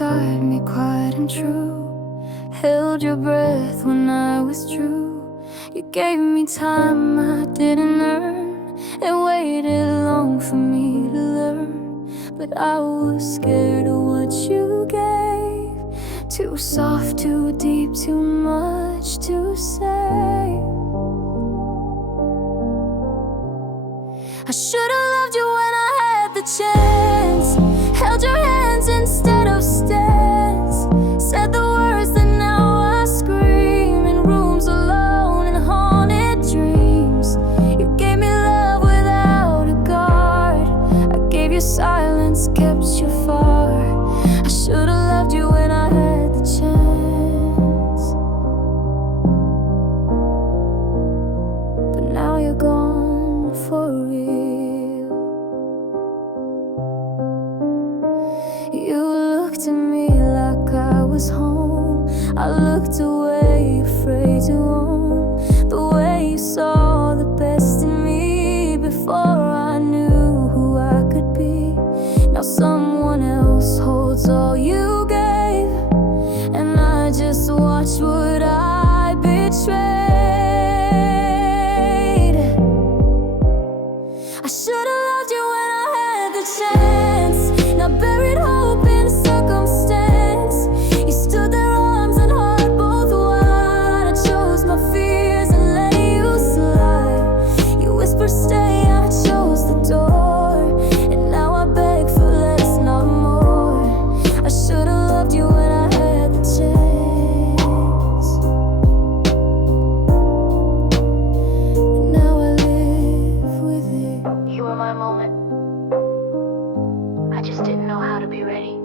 beside me, quiet and true. Held your breath when I withdrew. You gave me time I didn't earn, and waited long for me to learn. But I was scared of what you gave. Too soft, too deep, too much to say. I should've loved you when I had the chance. Held your hands instead of stands. Said the words that now I scream in rooms alone and haunted dreams. You gave me love without a guard. I gave you silence, kept you far. I should've loved you when I had the chance. But now you're gone for real. You looked at me like I was home. I looked away, afraid to own the way you saw the best in me before I knew who I could be. Now someone else holds all you gave, and I just watch what I betrayed. I should've loved you when I had the chance. Now buried hope in circumstance. You stood there, arms and heart both wide. I chose my fears and let you slide. You whispered stay, I chose the door. And now I beg for less, not more. I should've loved you when I had the chance. And now I live with it. You were my moment. I just didn't know how to be ready.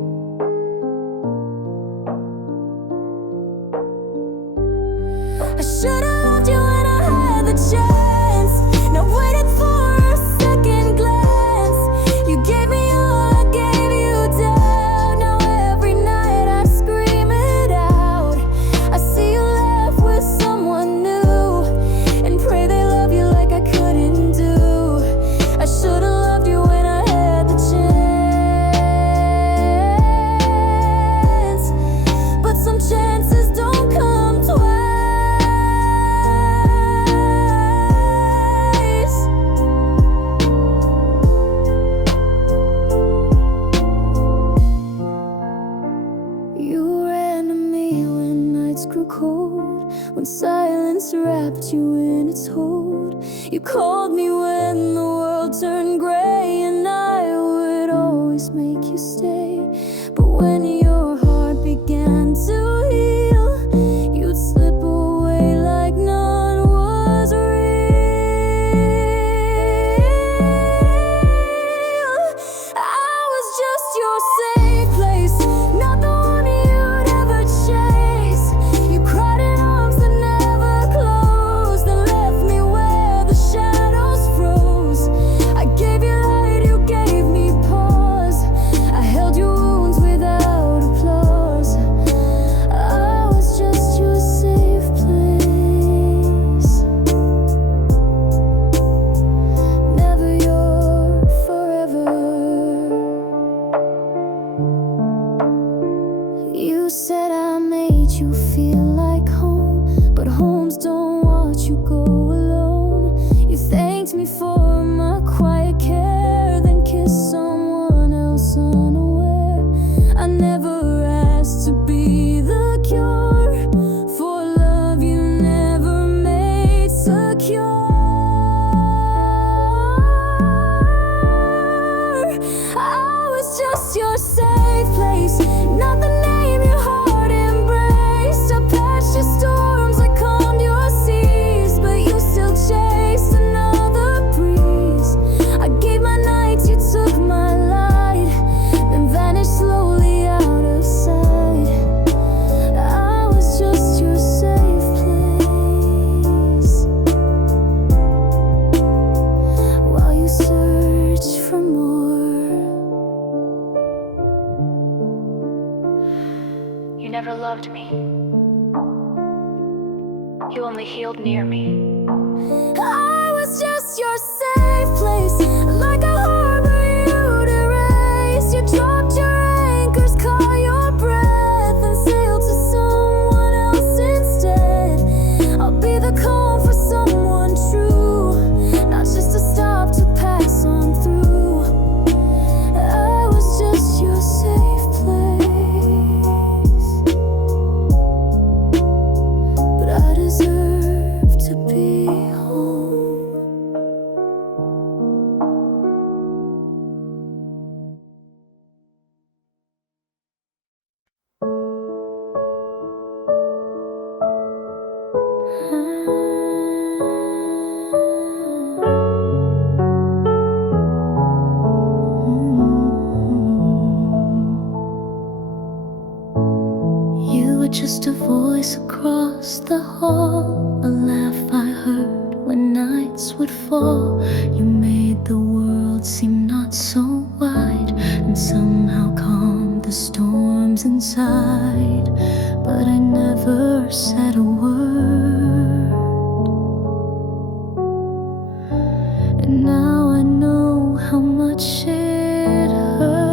I should've loved you when I had the chance. Now waited for a second glance. You gave me all, I gave you down. Now every night I scream it out. I see you laugh with someone new, and pray they love you like I couldn't do. I should've loved you when I had the chance. But some chances don't come twice. You ran to me when nights grew cold, when silence wrapped you in its hold. You called me when the world turned gray, and I would always make you stay. But when your heart began to heal, you'd slip away like none was real. I was just your safe place, not the one you'd ever chase. You cried in arms that never closed, and left me where the shadows froze. I gave you light, you gave me pause. I held your wounds without applause. I was just your safe place. Never your forever. You said I made you feel like home, but homes don't watch you go alone. You thanked me for my quiet care, then kissed someone else unaware. I never asked to be the cure for love you never made secure. I was just your safe place, not the name your heart embraced. I patched your storms, I calmed your seas, but you still chased another breeze. I gave my nights, you took my light, then vanished slowly out of sight. I was just your safe place, while you search for more. You never loved me. You only healed near me. I was just your safe place, like a harbor you'd erase. You dropped your anchors, call your breath. were just a voice across the hall, a laugh I heard when nights would fall. You made the world seem not so wide, and somehow calmed the storms inside. But I never said a word, and now I know how much it hurt.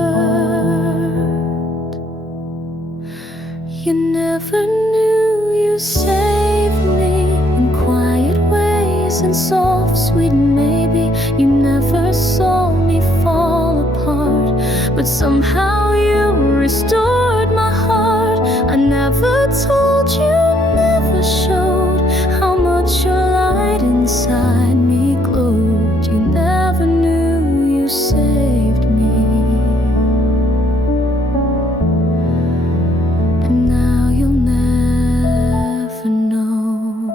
You never knew you saved me in quiet ways and soft, sweet maybe. You never saw me fall apart, but somehow you restored my heart. I never told you, never showed how much your light inside me glowed. You never knew you saved me, and now you'll never know.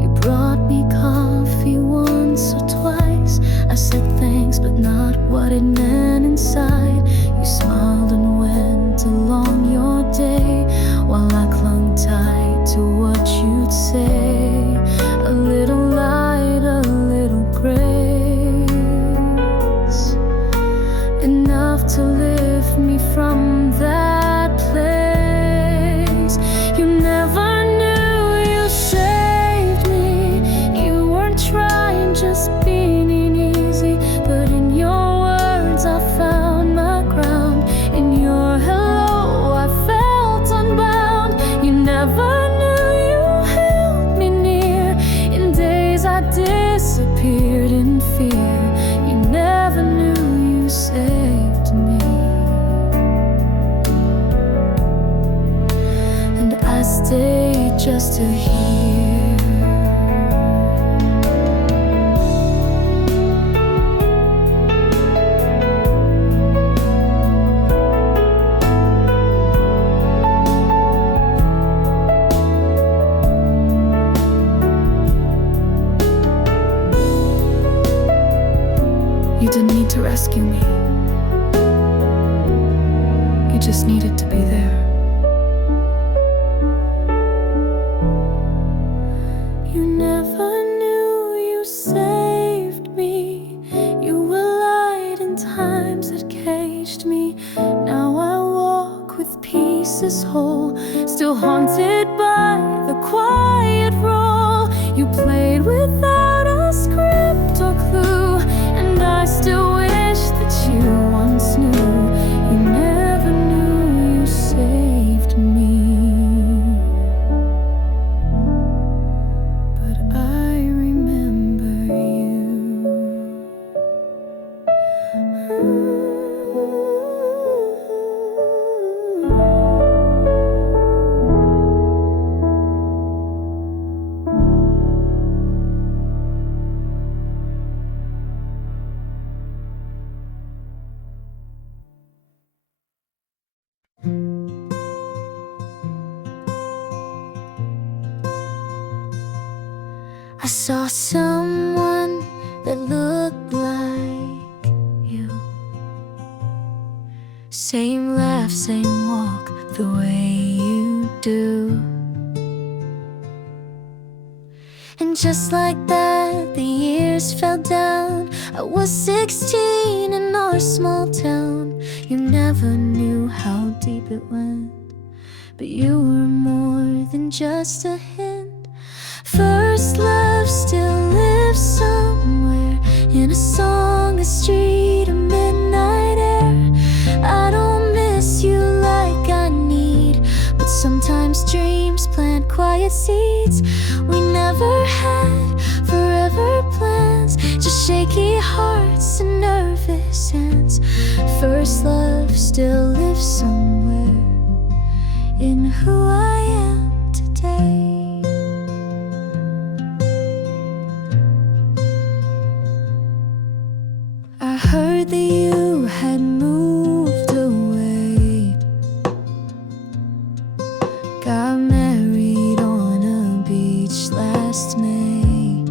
You brought me coffee once or twice. I said thanks, but not what it meant inside. You smiled and went along your day, while I clung tight to what you'd say. A little light, a little grace, enough to lift me from that place. You never knew you saved me. You weren't trying, just being easy. But in your words I found my ground. In your hello I felt unbound. You never knew you held me near in days I disappeared in fear. You never knew you saved me, and I stayed just to hear. You didn't need to rescue me. You just needed to be there. You never knew you saved me. You were light in times that caged me. Now I walk with pieces whole, still haunted by the quiet role you played without a script or clue. And I still wish that you once knew. You never knew you saved me, but I remember you. I saw someone that looked like you. Same laugh, same walk, the way you do. And just like that, the years fell down. I was 16 in our small town. You never knew how deep it went, but you were more than just a hint. First love still lives somewhere, in a song, a street, a midnight air. I don't miss you like I need, but sometimes dreams plant quiet seeds. We never had forever plans, just shaky hearts and nervous hands. First love still lives somewhere in who I am today. I heard that you had moved away, got married on a beach last May.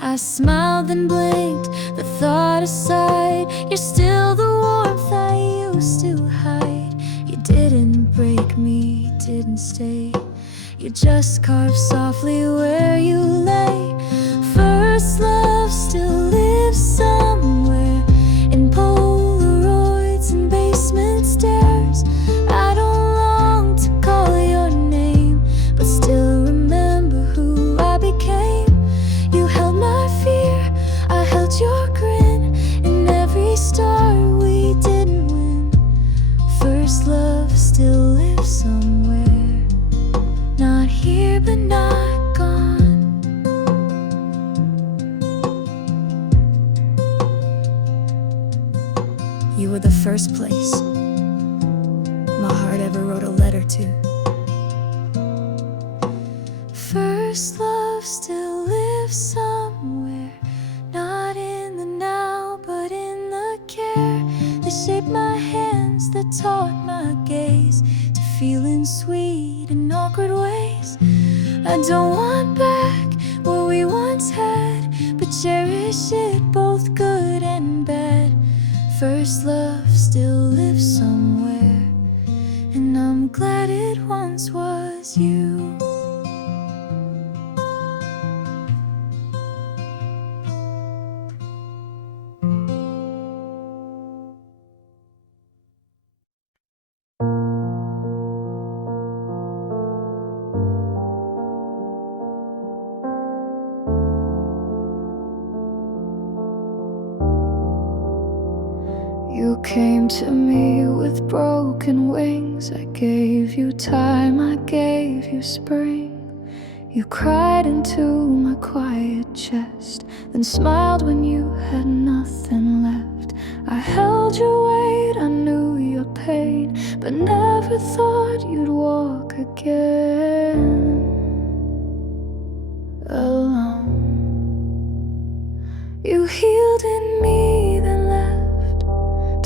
I smiled and blinked, the thought aside. You're still the warmth I used to just carved softly where you lay. First love still lives somewhere in Polaroids and basement stairs. I don't long to call your name, but still remember who I became. You held my fear, I held your grin, and every star we didn't win. First love still lives somewhere, not here but not gone. You were the first place my heart ever wrote a letter to. First love still lives somewhere, not in the now but in the care that shaped my hands, that taught my gaze to feeling sweet in awkward ways. I don't want back what we once had, but cherish it, both good and bad. First love still lives somewhere, and I'm glad it once was you. You came to me with broken wings. I gave you time, I gave you spring. You cried into my quiet chest, then smiled when you had nothing left. I held your weight, I knew your pain, but never thought you'd walk again alone. You healed in me, then left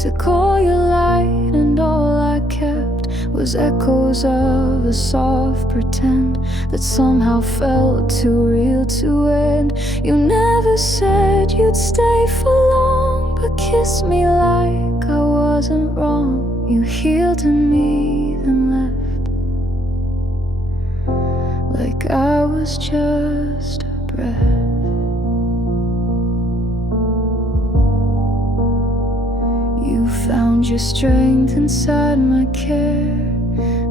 to call your light, and all I kept was echoes of a soft pretend that somehow felt too real to end. You never said you'd stay for long, but kissed me like I wasn't wrong. You healed in me, then left like I was just a breath. You found your strength inside my care,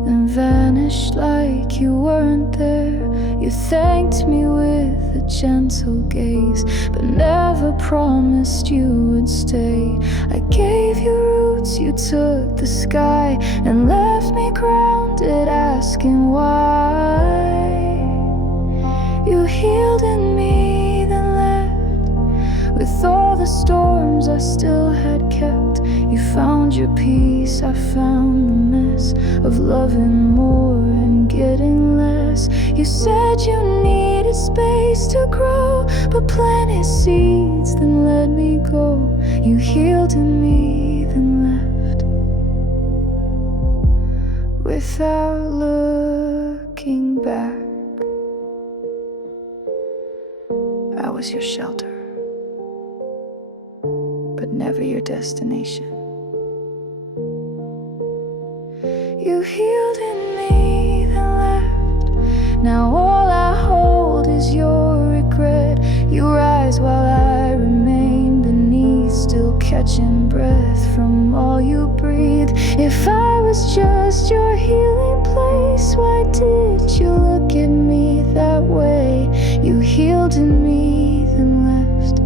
then vanished like you weren't there. You thanked me with a gentle gaze, but never promised you would stay. I gave you roots, you took the sky, and left me grounded, asking why. You healed in me, then left with all the storms I still had kept. You found your peace, I found the mess of loving more and getting less. You said you needed space to grow, but planted seeds, then let me go. You healed in me, then left without looking back. I was your shelter, but never your destination. You healed in me, then left. Now all I hold is your regret. You rise while I remain beneath, still catching breath from all you breathe. If I was just your healing place, why did you look at me that way? You healed in me, then left,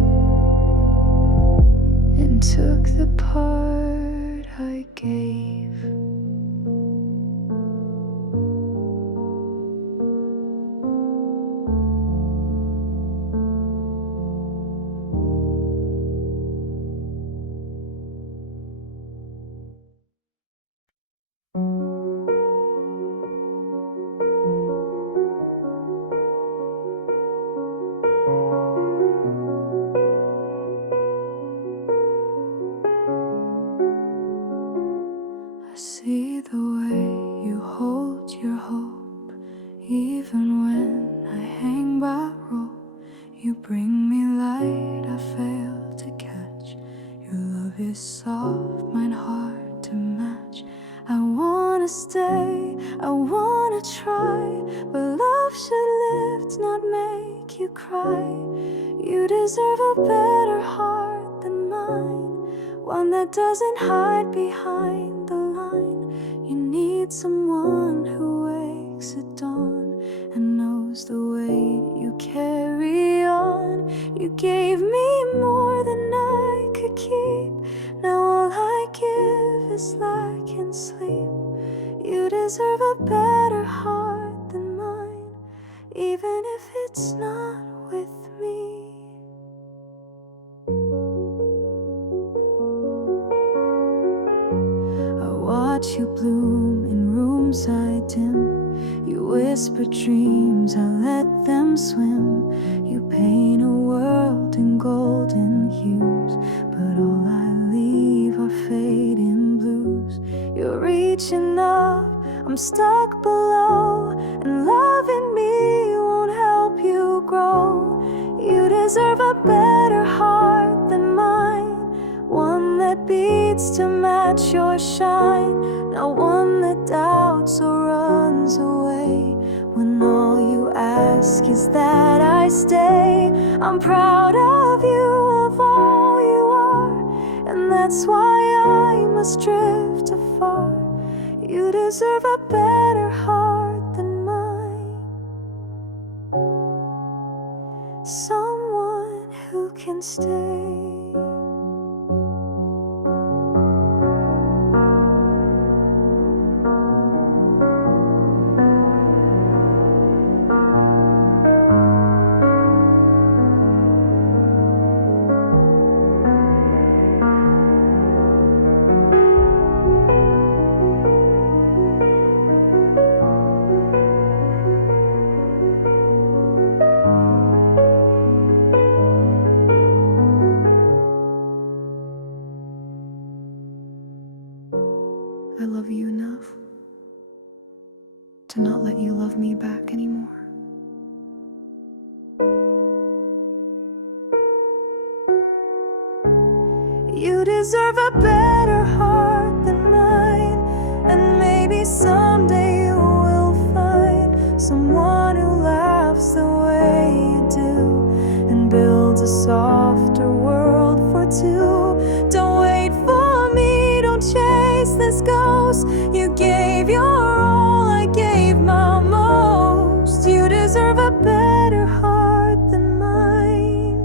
and took the part I gave. I see the way you hold your hope, even when I hang by rope. You bring me light I fail to catch. Your love is soft, mine hard to match. I wanna stay, I wanna try, but cry. You deserve a better heart than mine, one that doesn't hide behind the line. You need someone who wakes at dawn and knows the weight you carry on. You gave me more than I could keep. Now all I give is lack and sleep. You deserve a better heart than mine, even if it's not with me. I watch you bloom in rooms I dim. You whisper dreams, I let them swim. You paint a world in golden hues, but all I leave are fading blues. You're reaching up, I'm stuck below, and loving me won't help you grow. You deserve a better heart than mine, one that beats to match your shine, not one that doubts or runs away when all you ask is that I stay. I'm proud of you, of all you are, and that's why I must drift afar. You deserve a better heart than mine, someone who can stay. I love you enough to not let you love me back anymore. You deserve a better heart than mine, and maybe someday you will find someone who laughs the way you do and builds a softer world for two. Don't wait for me, don't chase this ghost. You gave your all, I gave my most. You deserve a better heart than mine,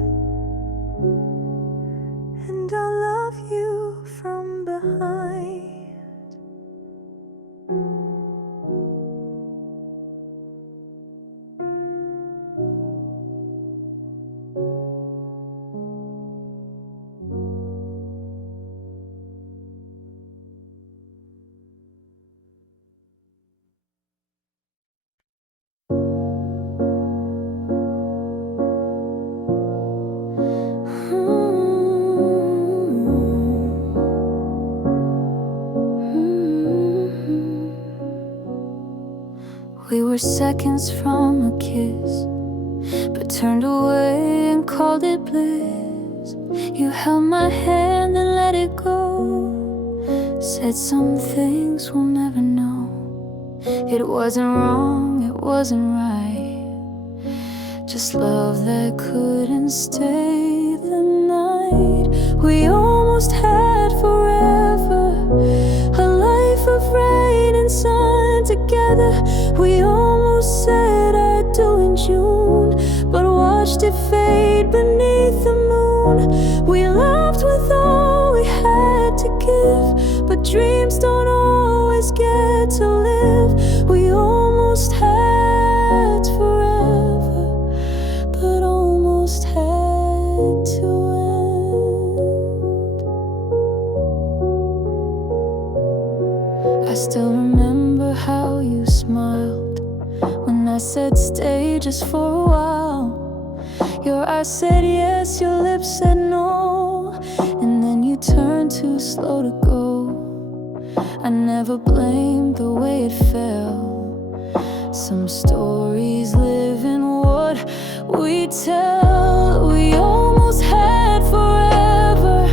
and I'll love you from behind. We were seconds from a kiss, but turned away and called it bliss. You held my hand and let it go, said some things we'll never know. It wasn't wrong, it wasn't right, just love that couldn't stay the night. We almost had forever, a life of rain and sun together. We almost said I do in June, but watched it fade beneath the moon. We loved with all we had to give, but dreams don't always get to live. We almost had forever, but almost had to end. I still remember how you smiled when I said stay just for a while. Your eyes said yes, your lips said no, and then you turned too slow to go. I never blamed the way it felt. Some stories live in what we tell. We almost had forever,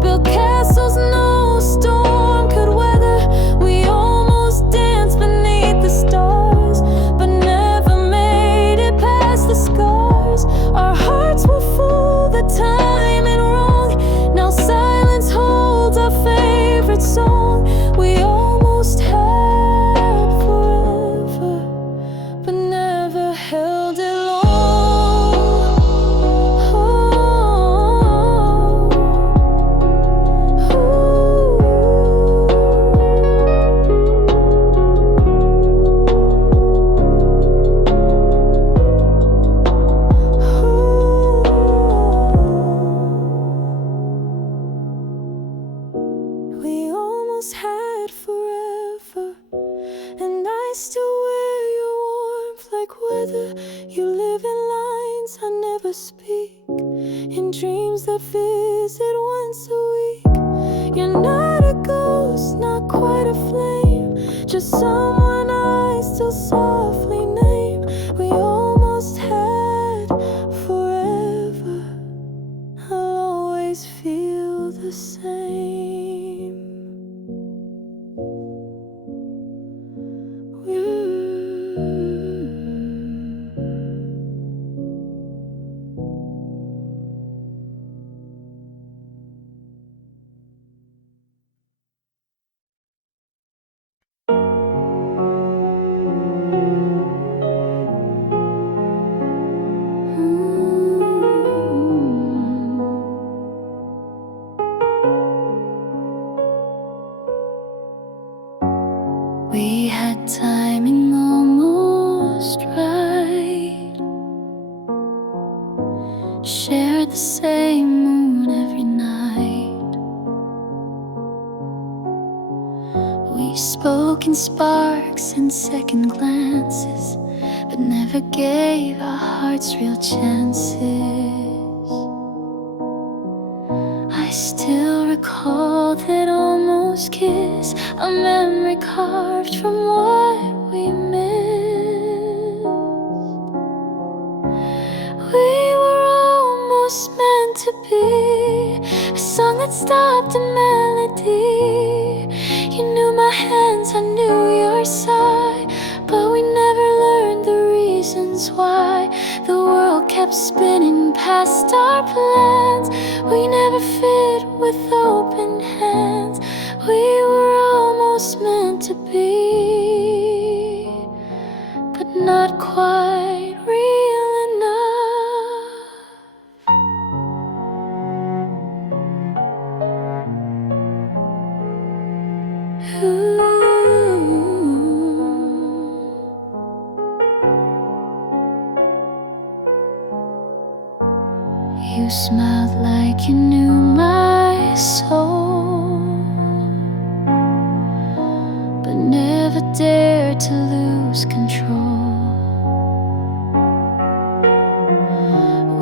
built castles no storm could weather. We almost danced beneath the stars, but never made it past the scars. almost had forever, and I still wear your warmth like weather. You live in lines I never speak, in dreams that visit once a week. You're not a ghost, not quite a flame, just someone I still softly name. We almost had forever, I'll always feel the same. We had timing almost right, shared the same moon every night. We spoke in sparks and second glances, but never gave our hearts real chances. I still recall that almost kiss, a memory carved from what we missed. We were almost meant to be a song that stopped a melody. You knew my hands, I knew your sigh, but we never learned the reasons why. The world kept spinning past our plans. We never fit with open hands. We were almost meant to be, but not quite real enough. You smiled like you knew my soul, but never dared to lose control.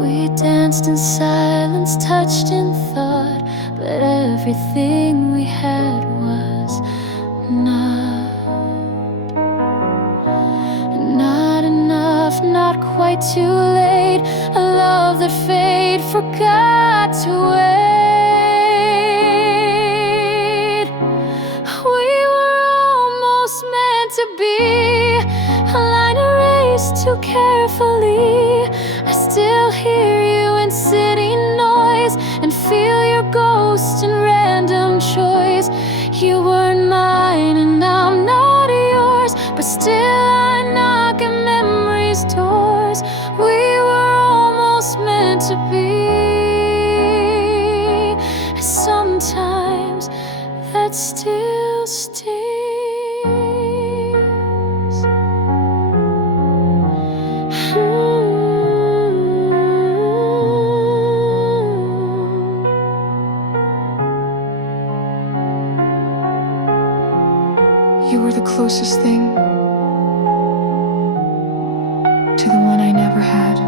We danced in silence, touched in thought, but everything we had was not enough, not quite too late. A love that fate forgot to wait. We were almost meant to be, a line erased too carefully. I still hear you in city noise and feel your ghost in random choice. You weren't mine and I'm not yours, but still I knock at memory's doors. We were almost meant to be. Sometimes that still stings. You were the closest thing to the one I never had.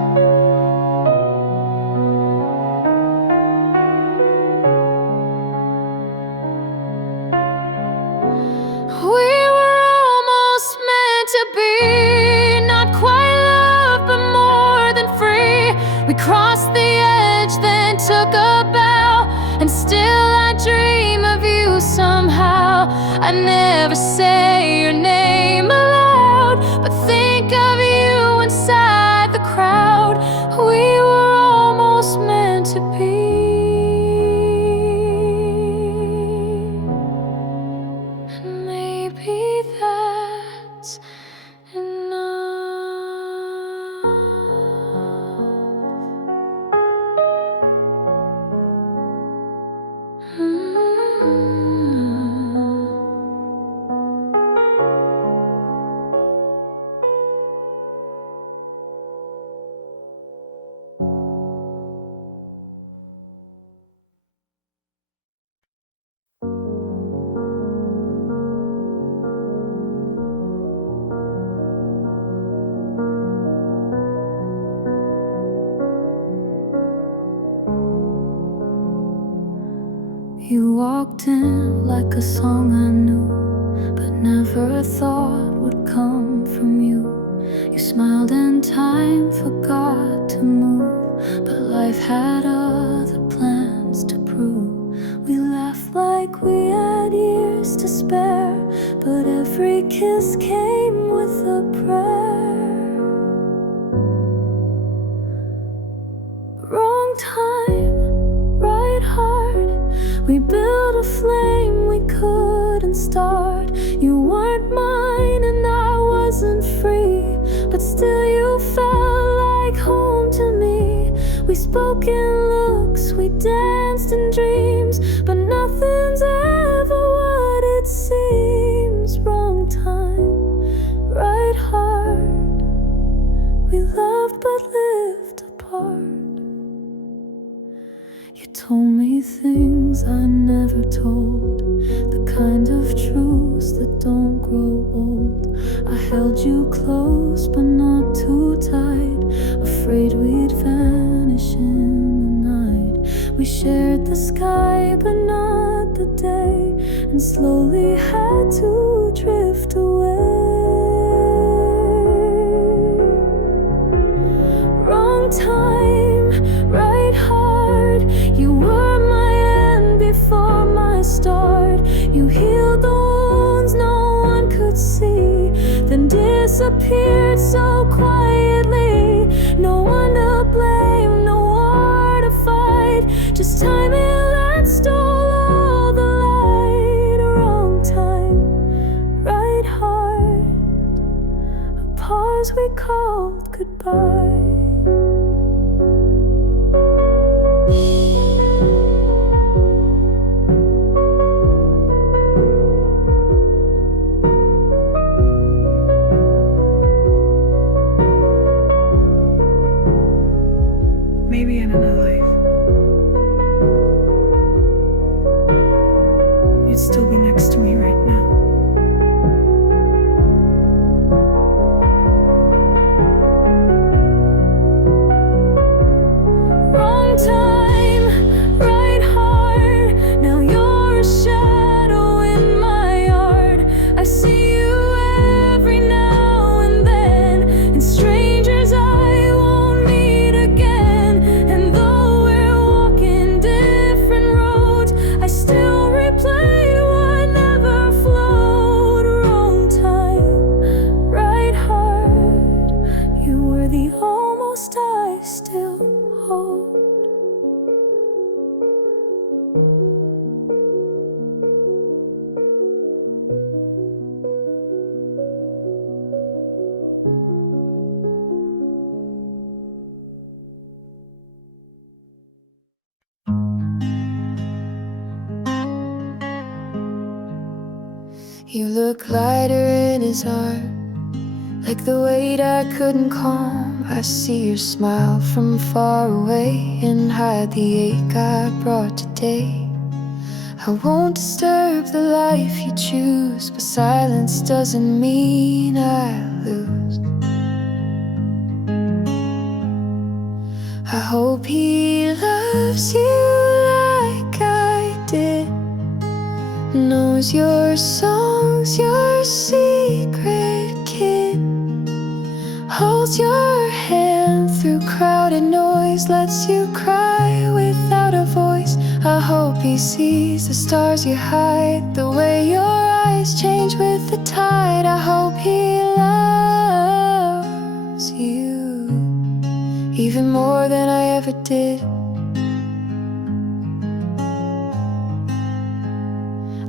We were almost meant to be, not quite love, but more than free. We crossed the edge, then took a bow, and still I dream of you somehow. I never say your name aloud, but think of you inside the crowd. We were almost meant to be. And maybe that's enough. walked in like a song I knew, but never thought would come from you. You smiled and time forgot to move, but life had other plans to prove. We laughed like we had years to spare, but every kiss came with a prayer. Wrong time, right heart. We built a flame we couldn't start. You weren't mine and I wasn't free, but still you felt like home to me. We spoke in looks, we danced in dreams, but nothing's ever what it seems. Wrong time, right heart. We loved but lived apart. You told me things I never told, the kind of truths that don't grow old. I held you close but not too tight, afraid we'd vanish in the night. We shared the sky but not the day, and slowly had to drift away. Wrong time, right heart. You were my end before my start. You healed the wounds no one could see, then disappeared so quietly. No one to blame, no war to fight, just timing that stole all the light. Wrong time, right heart. A pause we called goodbye. Maybe in another life, you'd still be next to me right now. Wrong time, right heart. Now you're a shadow in my yard. I see you every now and then, and strangers I won't meet again. And though we're walking different roads, I still replay what never flowed. Wrong time, right heart. You were the almost I still hold. You look lighter in his arm, like the weight I couldn't calm. I see your smile from far away and hide the ache I brought today. I won't disturb the life you choose, but silence doesn't mean I lose. I hope he loves you like I did, knows your songs, your secret kid, holds your hand through crowded noise, lets you cry without a voice. I hope he sees the stars you hide, the way your eyes change with the tide. I hope he loves you even more than I ever did.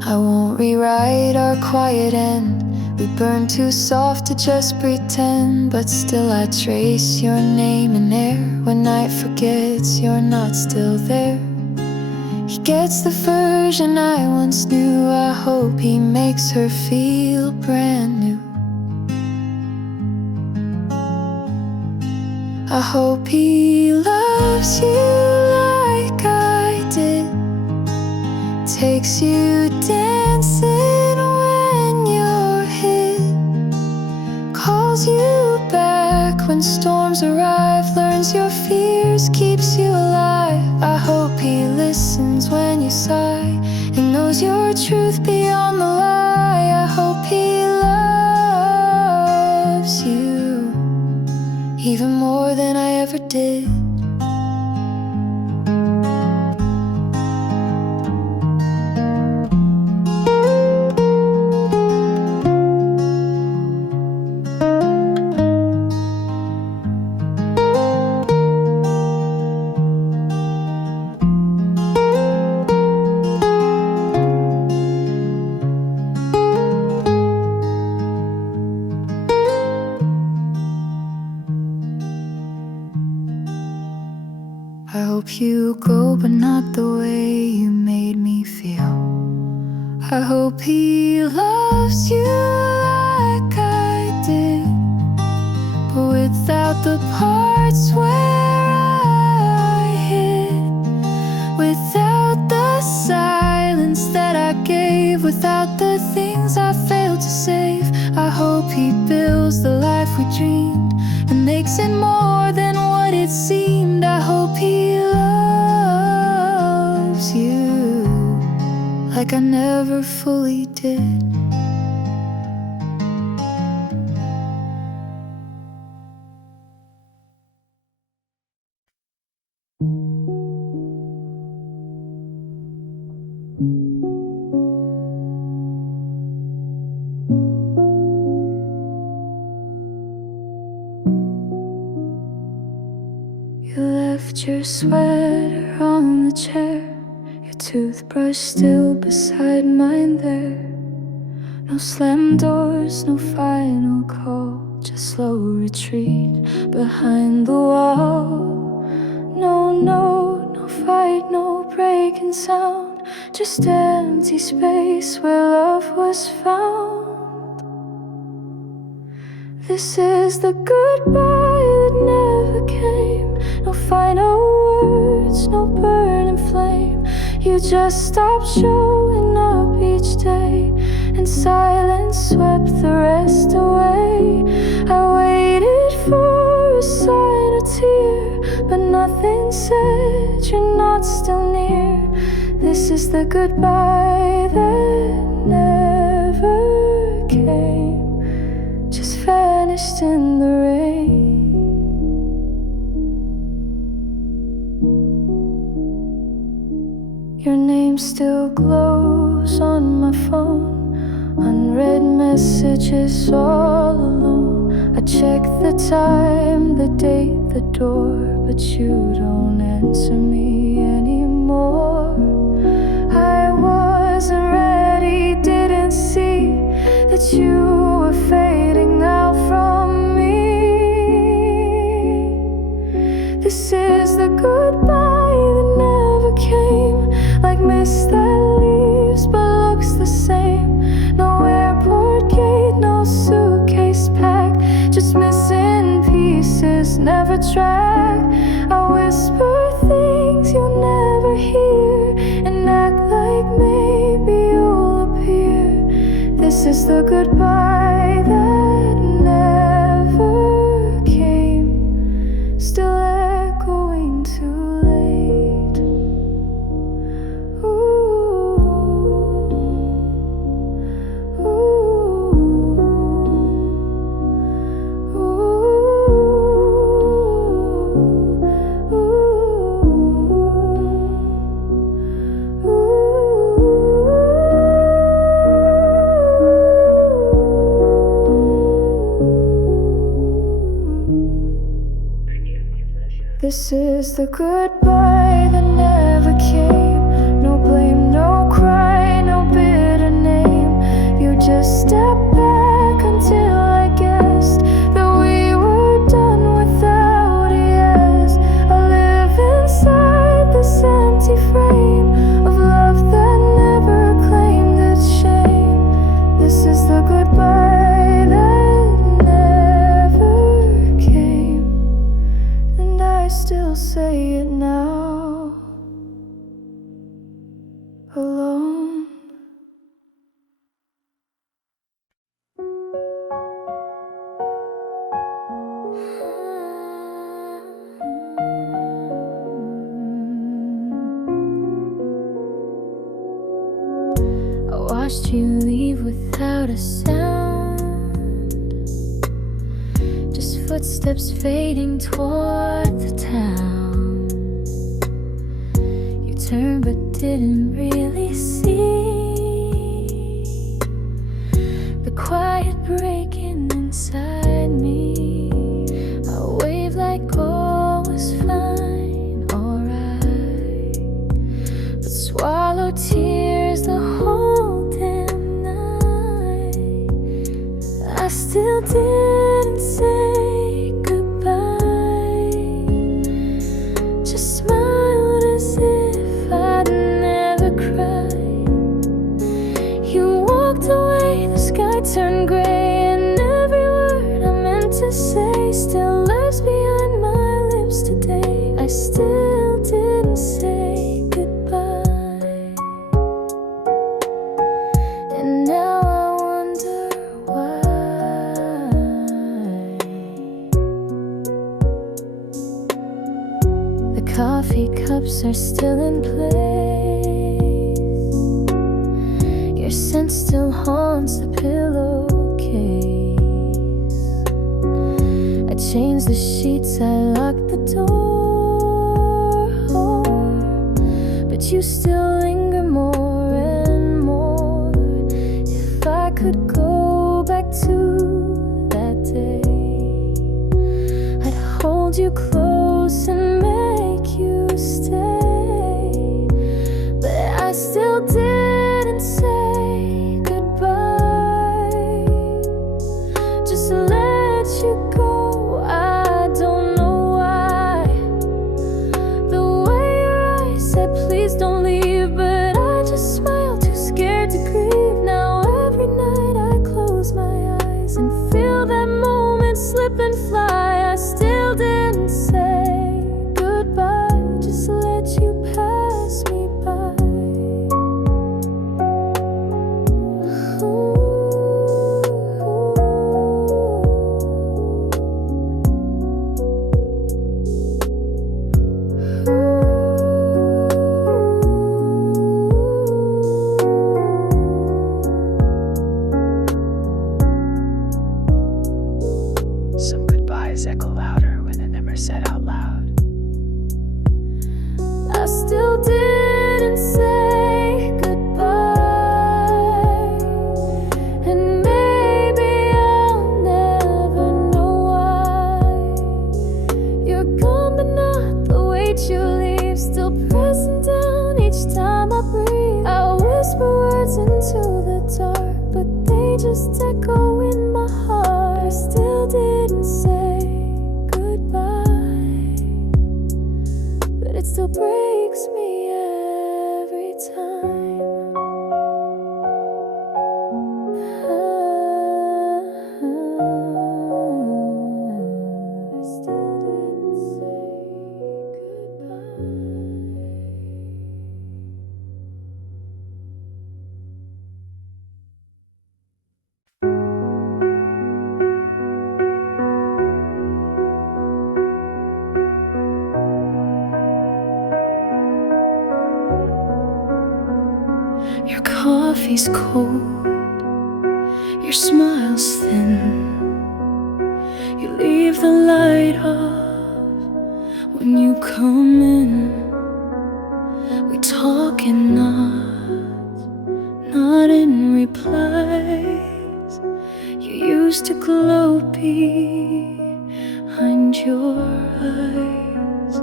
I won't rewrite our quiet end. We burn too soft to just pretend, but still I trace your name in air. When night forgets you're not still there. He gets the version I once knew. I hope he makes her feel brand new. I hope he loves you like I did, takes you dancing when you're hit, calls you back when storms arrive, learns your fears, keeps you alive. I hope he listens when you sigh and on the lie. I hope he loves you even more than I ever did. I hope you go, but not the way you made me feel. I hope he loves you like I did, but without the parts where I hid, without the silence that I gave, without the things I failed to save. I hope he builds the life we dreamed and makes it more than what it seemed. I hope he loves you like I never fully did. You left your sweater on the chair, your toothbrush still beside mine there. No slam doors, no final call, just slow retreat behind the wall. No fight, no breaking sound, just empty space where love was found. This is the goodbye that never came. No final words, no burning flame. You just stopped showing up each day, and silence swept the rest away. I waited for a sign, a tear, but nothing said you're not still near. This is the goodbye that never came, just vanished in the rain. Your name still glows on my phone, unread messages all alone. I check the time, the date, the door, but you don't answer me anymore. I wasn't ready, didn't see that you were fading now from me. This is the goodbye that never came, like mist that leaves but looks the same. No airport gate, no suitcase packed, just missing pieces, never tracked. I whisper things you'll never hear and act like maybe you'll appear. This is the goodbye that never came, still echoing too late. This is the goodbye that never came. No blame, no cry, no bitter name. You just stepped back until I guessed that we were done without a yes. I live inside this empty frame of love that never claimed its shame. This is the goodbye that never came, and I still say it now, alone. watched you leave without a sound, just footsteps fading toward the town. You turned but didn't really see the quiet breaking inside me. I waved like all was fine, alright, but swallowed tears the whole damn night. I still didn't say goodbye, just smiled as if I'd never cried. You walked away, the sky turned gray, and every word I meant to say still lives behind my lips today. I still didn't say goodbye, and now I wonder why. The coffee cups are still in place, your scent still haunts the pillowcase. I changed the sheets, I locked the door, but you still linger more and more. If I could go back to that day, I'd hold you close and make you stay, but I still didn't say goodbye, just let you go. I don't know why. The way your eyes said please don't leave, but I just smiled, too scared to grieve. Now every night I close my eyes and feel that moment slip and fly. I still didn't say goodbye, just let you pass me by. Some goodbyes echo louder when they're never said out loud. I still didn't say goodbye, and maybe I'll never know why. You're gone but not the weight you leave, still pressing down each time I breathe. I whisper words into the dark, but they just echo in my heart. I still didn't say goodbye, but it still breaks me every time. I still didn't say goodbye. Your coffee's cold, your smile's thin. You leave the light off when you come in. We talk in nods, not in replies. You used to glow behind your eyes.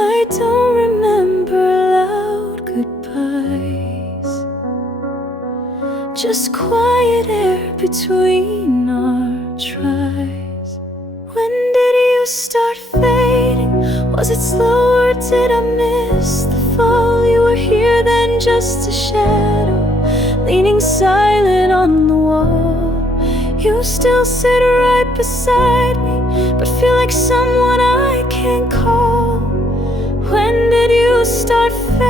I don't remember loud goodbyes, just quiet air between our tries. When did you start fading? Was it slow or did I miss the fall? You were here then, just a shadow, leaning silent on the wall. You still sit right beside me, but feel like someone I can't call. When did you start fading?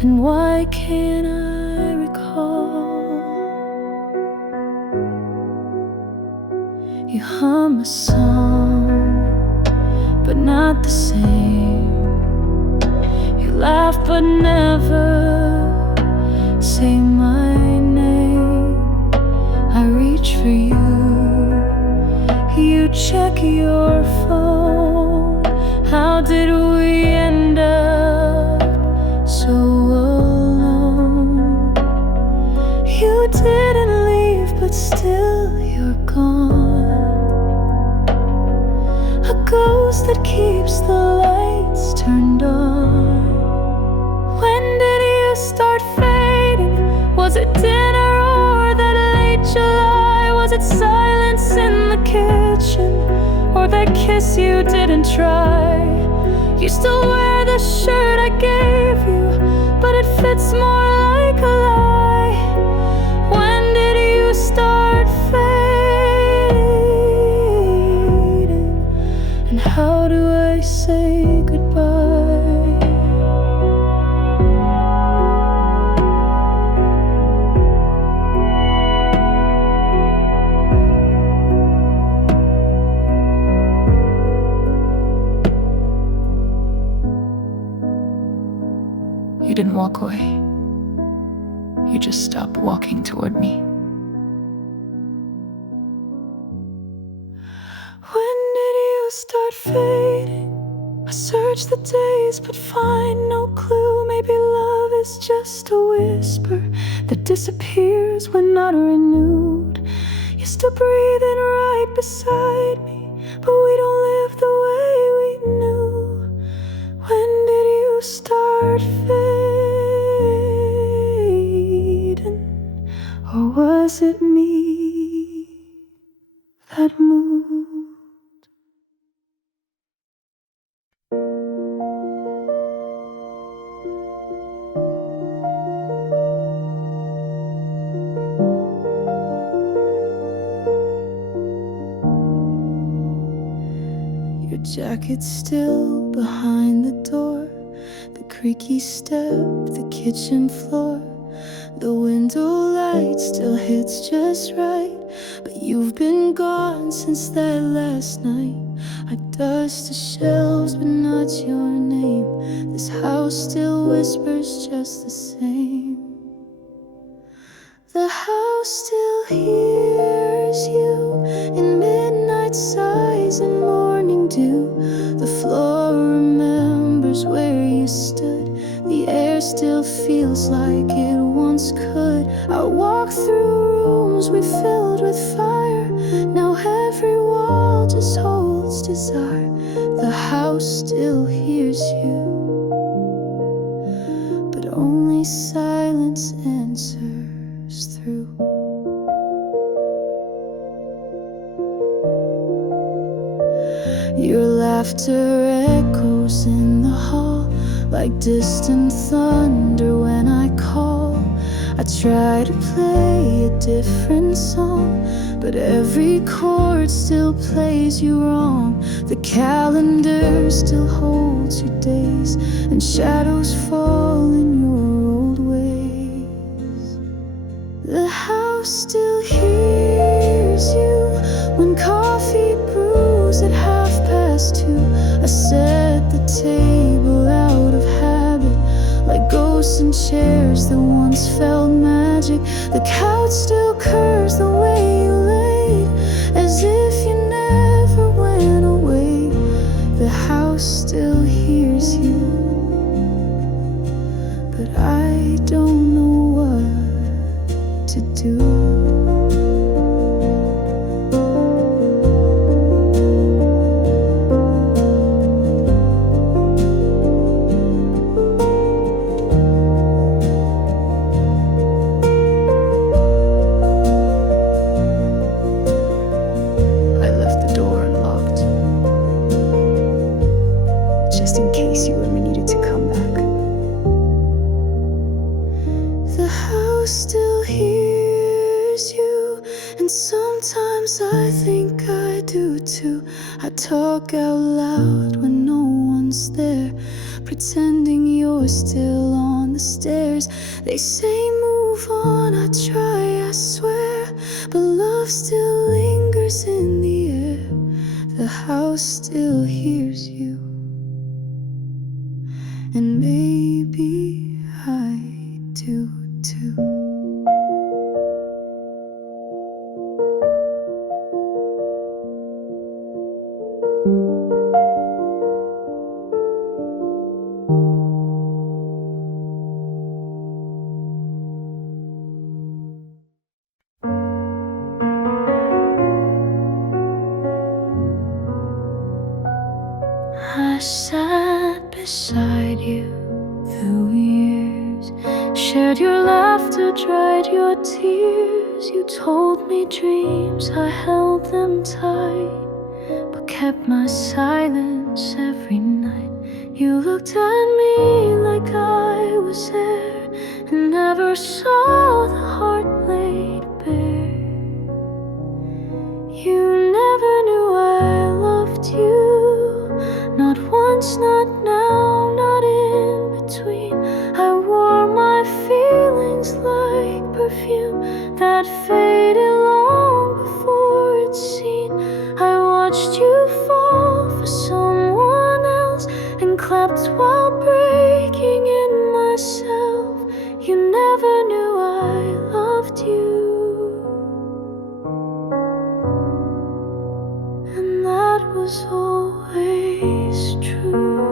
And why can't I recall? You hum a song, but not the same. You laugh laugh but never say my name. I reach for you, you check your phone. How did we end up so alone? You didn't leave, but still you're gone. A ghost that keeps the lights turned on. When did you start fading? Was it dinner or that late July? Was it silence in the kitchen, or that kiss you didn't try? You still wear the shirt I gave you, but it fits more like a lie. When did you start fading? And how do I say goodbye? You didn't walk away. You just stopped walking toward me. When did you start fading? I search the days but find no clue. Maybe love is just a whisper that disappears when not renewed. You're still breathing right beside me, but we don't live the way we knew. When did you start fading? Or was it me that moved? Your jacket's still behind the door, the creaky step, the kitchen floor. The window light still hits just right, but you've been gone since that last night. I dust the shelves but not your name. This house still whispers just the same. The house still hears you in midnight sighs and morning dew. The floor remembers where you stood. The air still feels like it once could. I walk through rooms we filled with fire. Now every wall just holds desire. The house still hears you, but only silence answers through. Your laughter echoes in the hall like distant thunder when I call. I try to play a different song, but every chord still plays you wrong. The calendar still holds your days, and shadows fall in your old ways. The house still hears you when coffee brews at 2:30. I set the table out of habit, like ghosts in chairs that once felt magic. The couch still curves the way you laid, as if you never went away. The house still hears you, but I don't know what to do. Just in case you ever needed to come back. The house still hears you, and sometimes I think I do too. I talk out loud when no one's there, pretending you're still on the stairs. They say move on, I try, I swear, but love still lingers in the air. The house still hears you, and maybe sat beside you through years, shared your laughter, dried your tears. You told me dreams, I held them tight, but kept my silence every night. You looked at me like I was there, and never saw the heart laid bare. You never knew I loved you, not once, not now, not in between. I wore my feelings like perfume that faded long before it's seen. I watched you fall for someone else and clapped while breaking in myself. You never knew I loved you, and that was always true.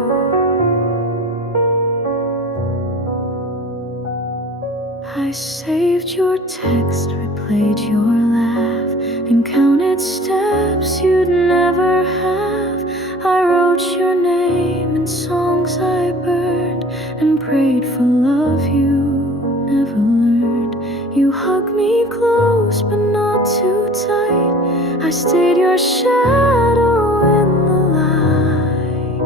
I saved your text, replayed your laugh, and counted steps you'd never have. I wrote your name in songs I burned, and prayed for love you never learned. You hugged me close but not too tight. I stayed your shadow in the light.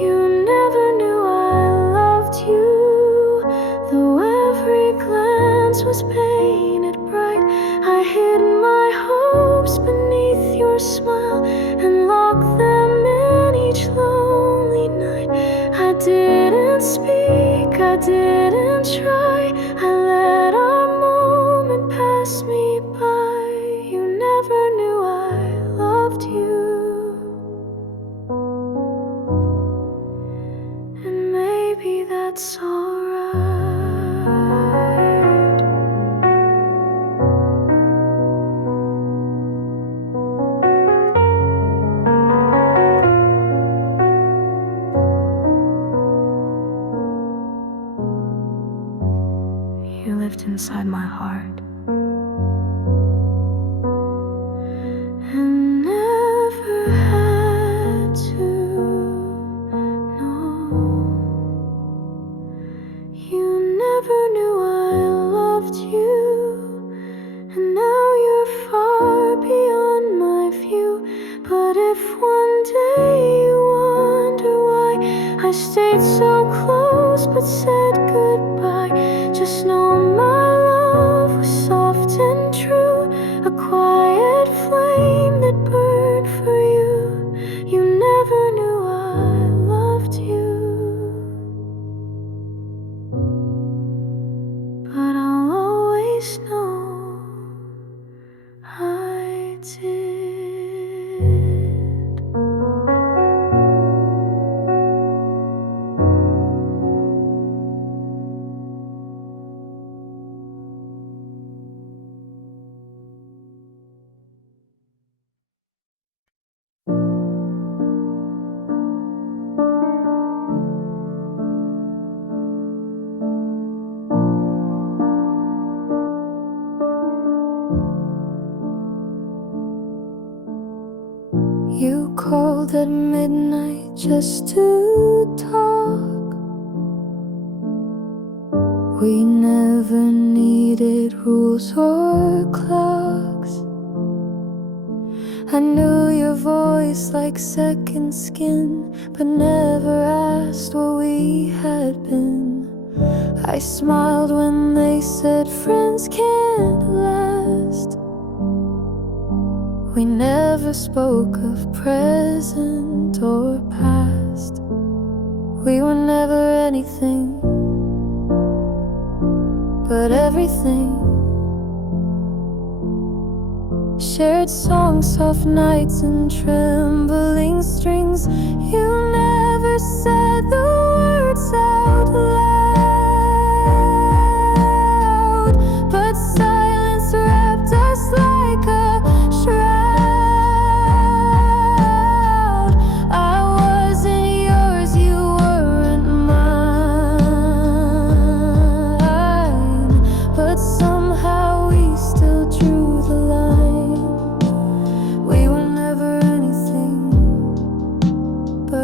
You never knew I loved you, though every glance was painted bright. I hid my hopes beneath your smile and locked them in each lonely night. I didn't speak, I didn't try. I let our moment pass me by. You never knew I loved you, and maybe that's alright. You lived inside my heart and never had to know. You never knew I loved you, and now you're far beyond my view. But if one day you wonder why I stayed so close but said goodbye, just know my love was soft and true, a quiet flame that burned for you. You never knew I loved you, but I'll always know I did. You called at midnight just to talk. We never needed rules or clocks. I knew your voice like second skin, but never asked where we had been. I smiled when they said friends can't last. We never spoke of present or past. We were never anything but everything. Shared songs, soft nights and trembling strings. You never said the words out loud, but silence wrapped us like a shroud. I wasn't yours, you weren't mine, but somehow we still drew the line. We were never anything but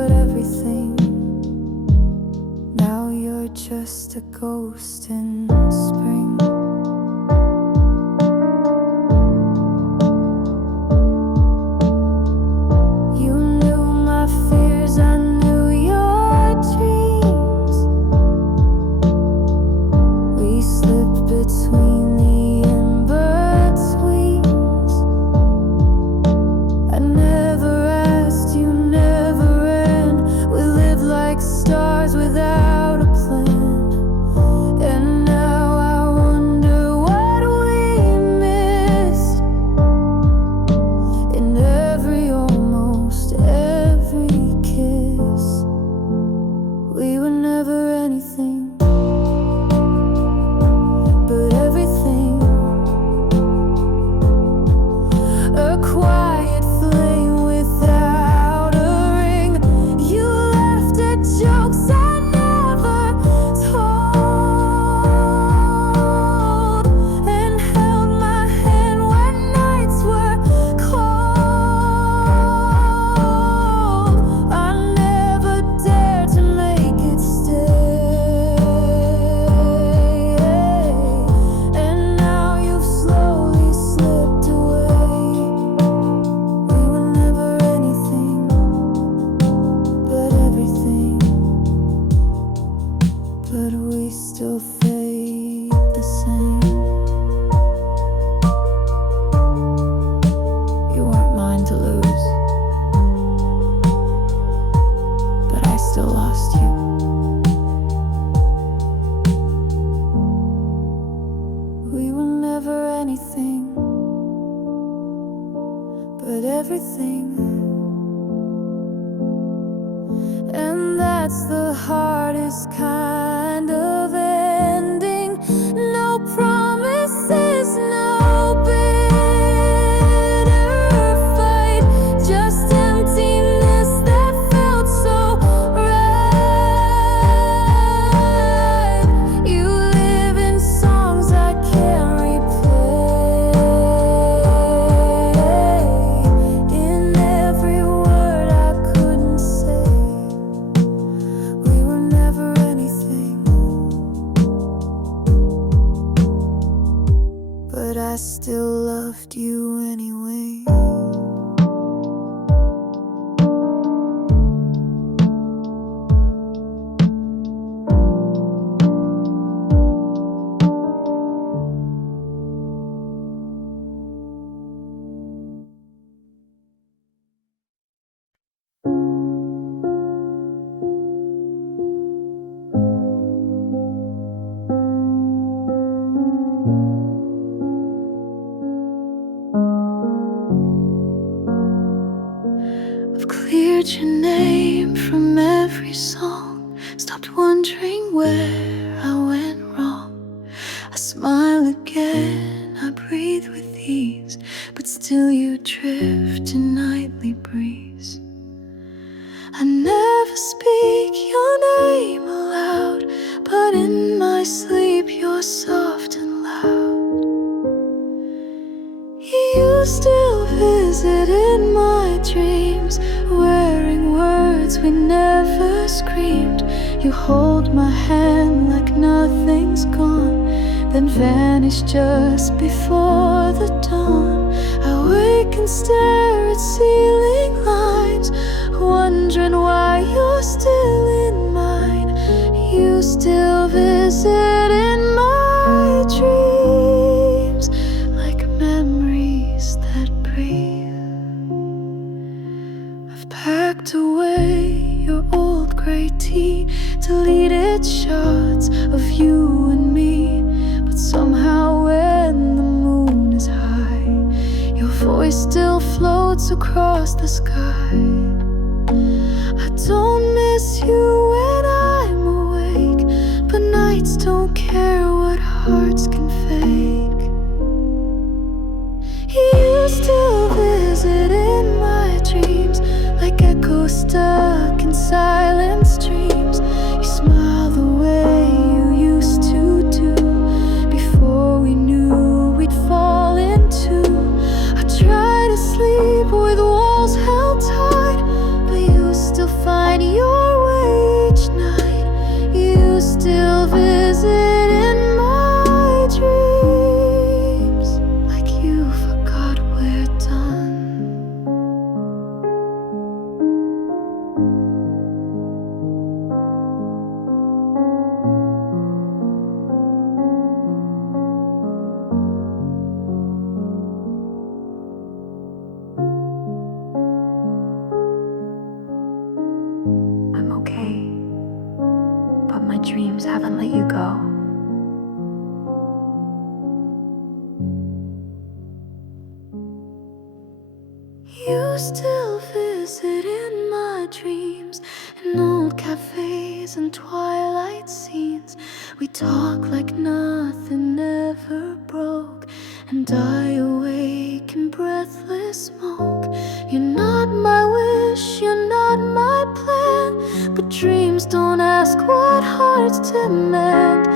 were just a ghost in spring. You knew my fears, I knew your dreams. We slipped between the in-betweens. I never asked, you never ran. We lived like stars without a plan. And now I wonder what we missed. In every, almost every kiss, we were never anything but everything. A quiet flame without a ring. You laughed at jokes I never told, and held my hand when nights were cold. I never dared to make it stay, and now you've slowly slipped away. We were never anything but everything, but we still fade the same. You weren't mine to lose, but I still lost you. We were never anything but everything, and that's the hardest kind of ending. No promises, no bitter fight, just emptiness that felt so right. You live in songs I can't replay, in every word I couldn't say. We were never anything, but I still loved you anyway. I've cleared your name from every song, stopped wondering where I went wrong. I smile again, I breathe with ease, but still you drift in nightly breeze. I never speak your name aloud, but in my sleep you're soft and loud. You still visit in my dreams, wearing words we never screamed. You hold my hand like nothing's gone, then vanish just before the dawn. I wake and stare at ceiling lines, wondering why you're still in mine. You still visit in my dreams, like memories that breathe. I've packed away your old grey tea, deleted shots of you and me, but somehow when the moon is high, your voice still floats across the sky. I don't miss you when I'm awake, but nights don't care what hearts can fake. You still visit in my dreams, like echoes stuck in silent streams. You smile the way you used to do, before we knew we'd fall into. I try to sleep with walls held tight, but you still find your way each night. You still haven't let you go. You still visit in my dreams, in old cafes and twilight scenes. We talk like nothing ever broke, and I awake in breathless smoke. You're not my wish, you're not my plan, but dreams don't ask what hearts demand.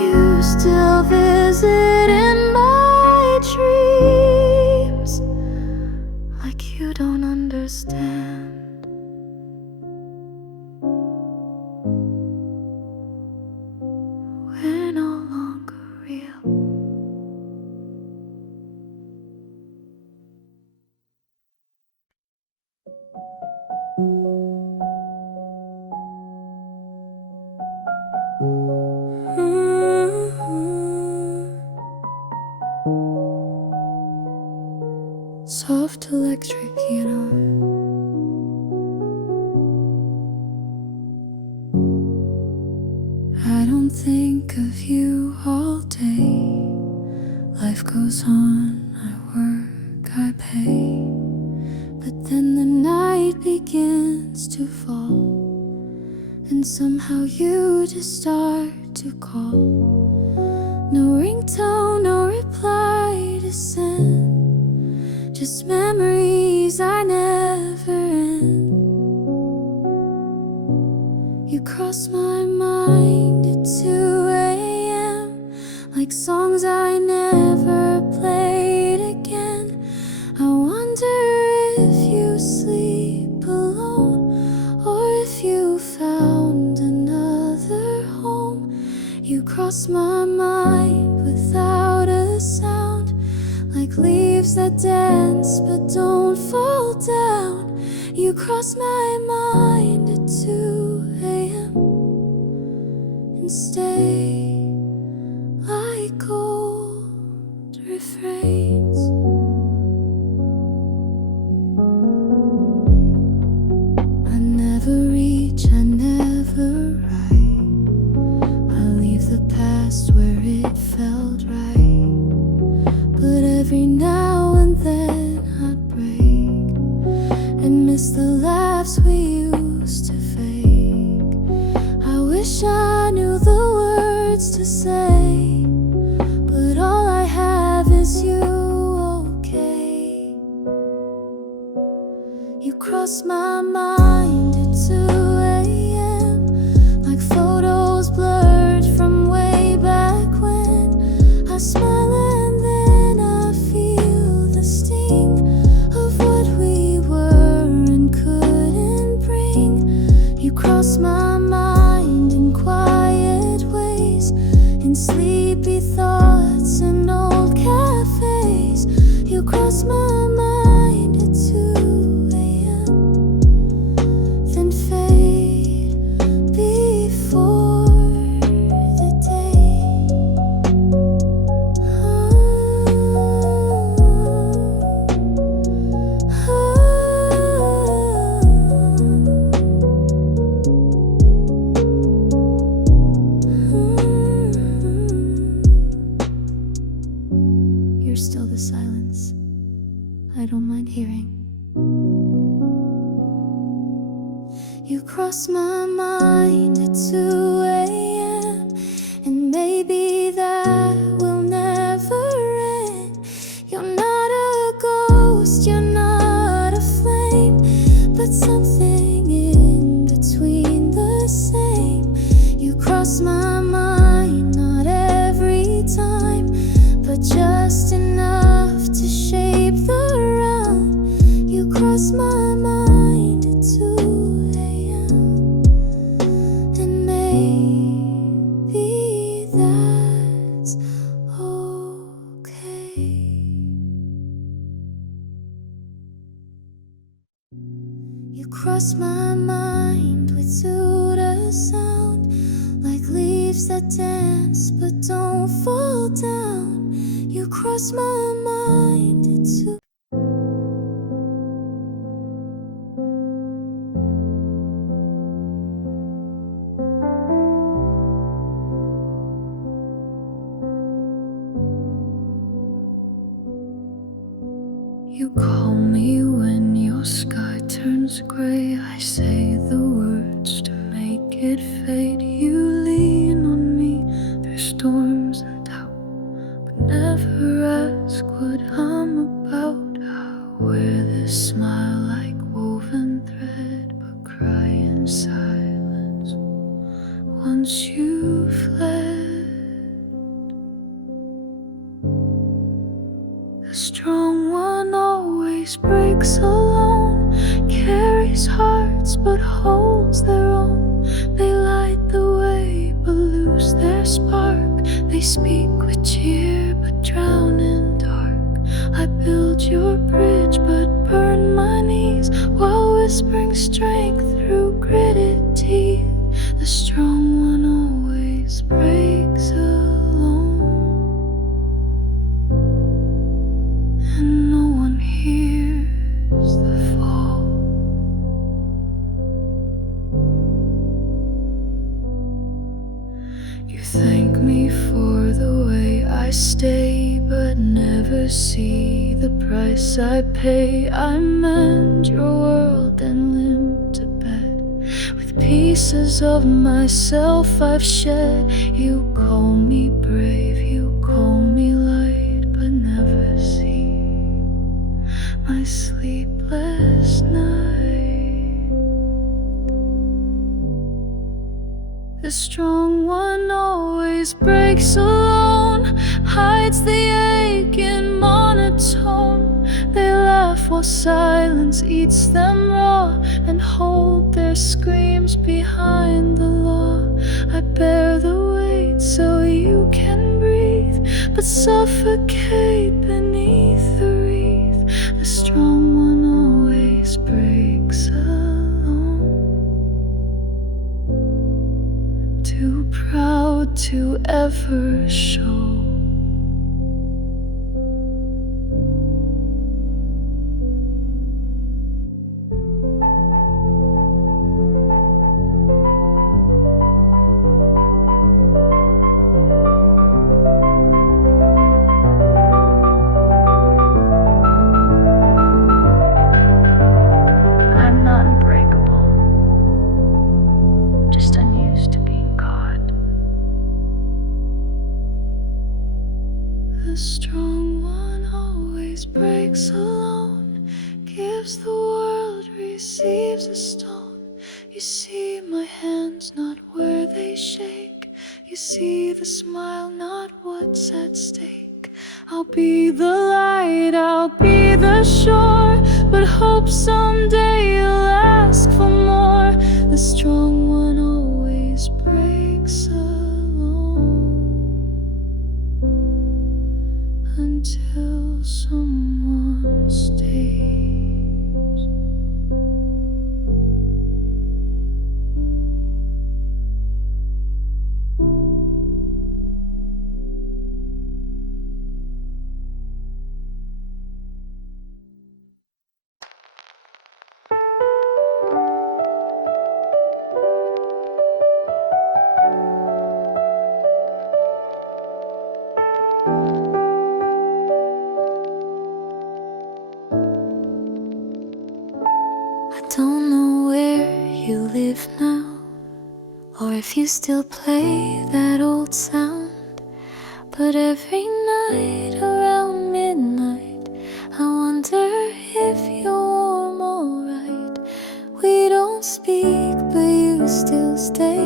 You still visit in my dreams, like you don't understand. We're no longer real. Soft electric piano. I don't think of you all day. Life goes on, I work, I pay. But then the night begins to fall, and somehow you just start to call. No ringtone, no reply to send, just memories I never end. You cross my mind at 2 a.m. like songs I never played again. I wonder if you sleep alone, or if you found another home. You cross my mind without a sound, like leaves that dance but don't fall down. You cross my mind at 2 a.m. and stay like old refrains. I never reach, I never write. I leave the past where it felt right, but every now and then I'd break and miss the laughs we used to fake. I wish I knew the words to say, but all I have is you, okay? You cross my mind at 2 a.m. like photos blurred from way back when. I smile and then I feel the sting of what we were and couldn't bring. You cross my mind in quiet ways, in sleepy thoughts and old cafes. You cross my mind at 2 a.m. then fade before the day. You're still the silence I don't mind hearing. You cross my mind at 2 a.m. and maybe that will never end. You're not a ghost, you're not a flame, but something in between the same. You cross my mind, not every time, but just enough to shape the round. You cross my mind at 2 a.m. and maybe that's okay. You cross my mind with Suda sound, like leaves that dance but don't fall down. You cross my mind at 2. call me when your sky turns gray. I say the words to make it fade. You lean on me through storms and doubt, but never ask what I'm about. I wear this smile like woven thread, but cry in silence once you fled. The strong one always breaks alone, carries hearts but holds their own. They light the way but lose their spark. They speak with cheer but drown in dark. I build your bridge but burn my knees, while whispering strength through gritted teeth. The strong one always breaks alone, and no one hears the fall. You thank me for the way I stay, but never see the price I pay. I mend your world and limp to bed with pieces of myself I've shed. You call me brave, you call me light, but never see my sleepless night. The strong one always breaks alone, hides the ache in monotone. They laugh while silence eats them raw, and hold their screams behind the law. I bear the weight so you can breathe, but suffocate beneath the wreath. The strong one always breaks alone, too proud to ever show. I'm not unbreakable, just unused to being caught. The strong one always breaks alone, gives the world, receives a stone. You see my hands, not where they shake. You see the smile, not what's at stake. I'll be the light, I'll be the shore, but hope someday you'll ask for more. The strong one always breaks alone, until someone stays. I don't know where you live now, or if you still play that old sound, but every night around midnight I wonder if you're warm alright. We don't speak, but you still stay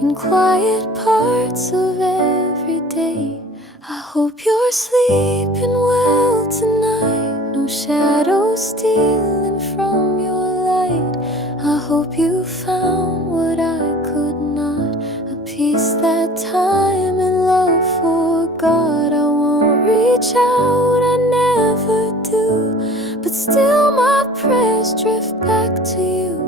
in quiet parts of every day. I hope you're sleeping well tonight, no shadows stealing from your light. I hope you found what I could not, a peace that time and love forgot. I won't reach out, I never do, but still my prayers drift back to you.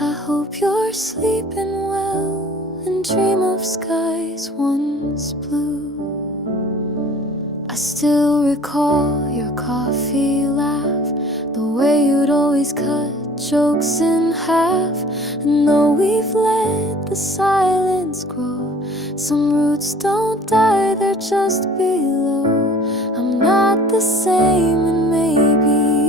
I hope you're sleeping well and dream of skies once blue. I still recall your coffee laugh, the way you'd always cut jokes in half. And though we've let the silence grow, some roots don't die, they're just below. I'm not the same, and maybe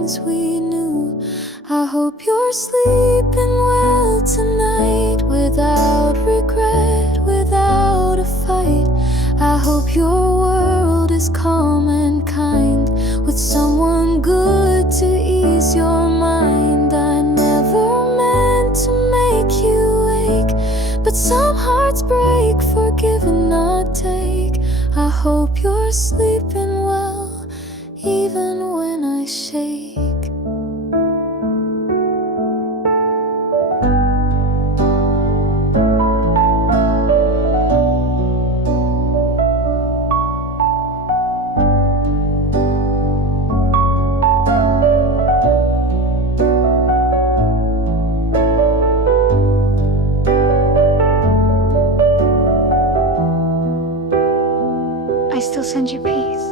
things we knew. I hope you're sleeping well tonight, without regret, without a fight. I hope your world is calm and kind, with someone good to ease your mind. I never meant to make you ache, but some hearts break, forgive and not take. I hope you're sleeping well, even when I shake. I still send you peace,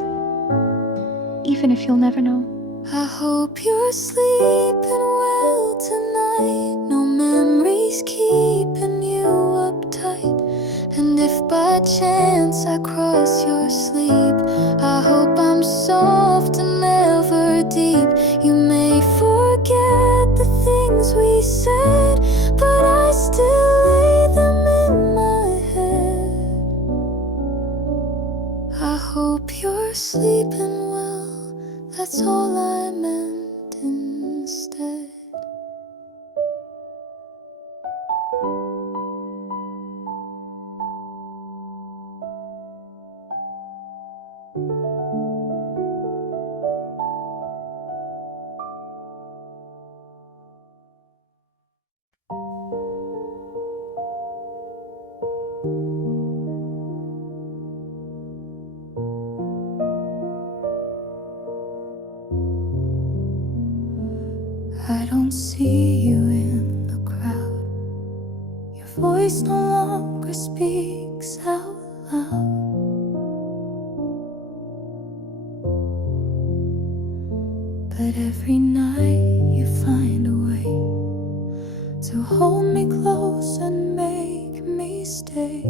even if you'll never know. I hope you're sleeping well tonight, no memories keeping you uptight. And if by chance I cross your sleep, I hope I'm soft and never deep. You may forget the things we said, but I still lay them in my head. I hope you're sleeping well, that's all I meant instead. I don't see you in the crowd. Your voice no longer speaks out loud. But every night you find a way to hold me close and make me stay.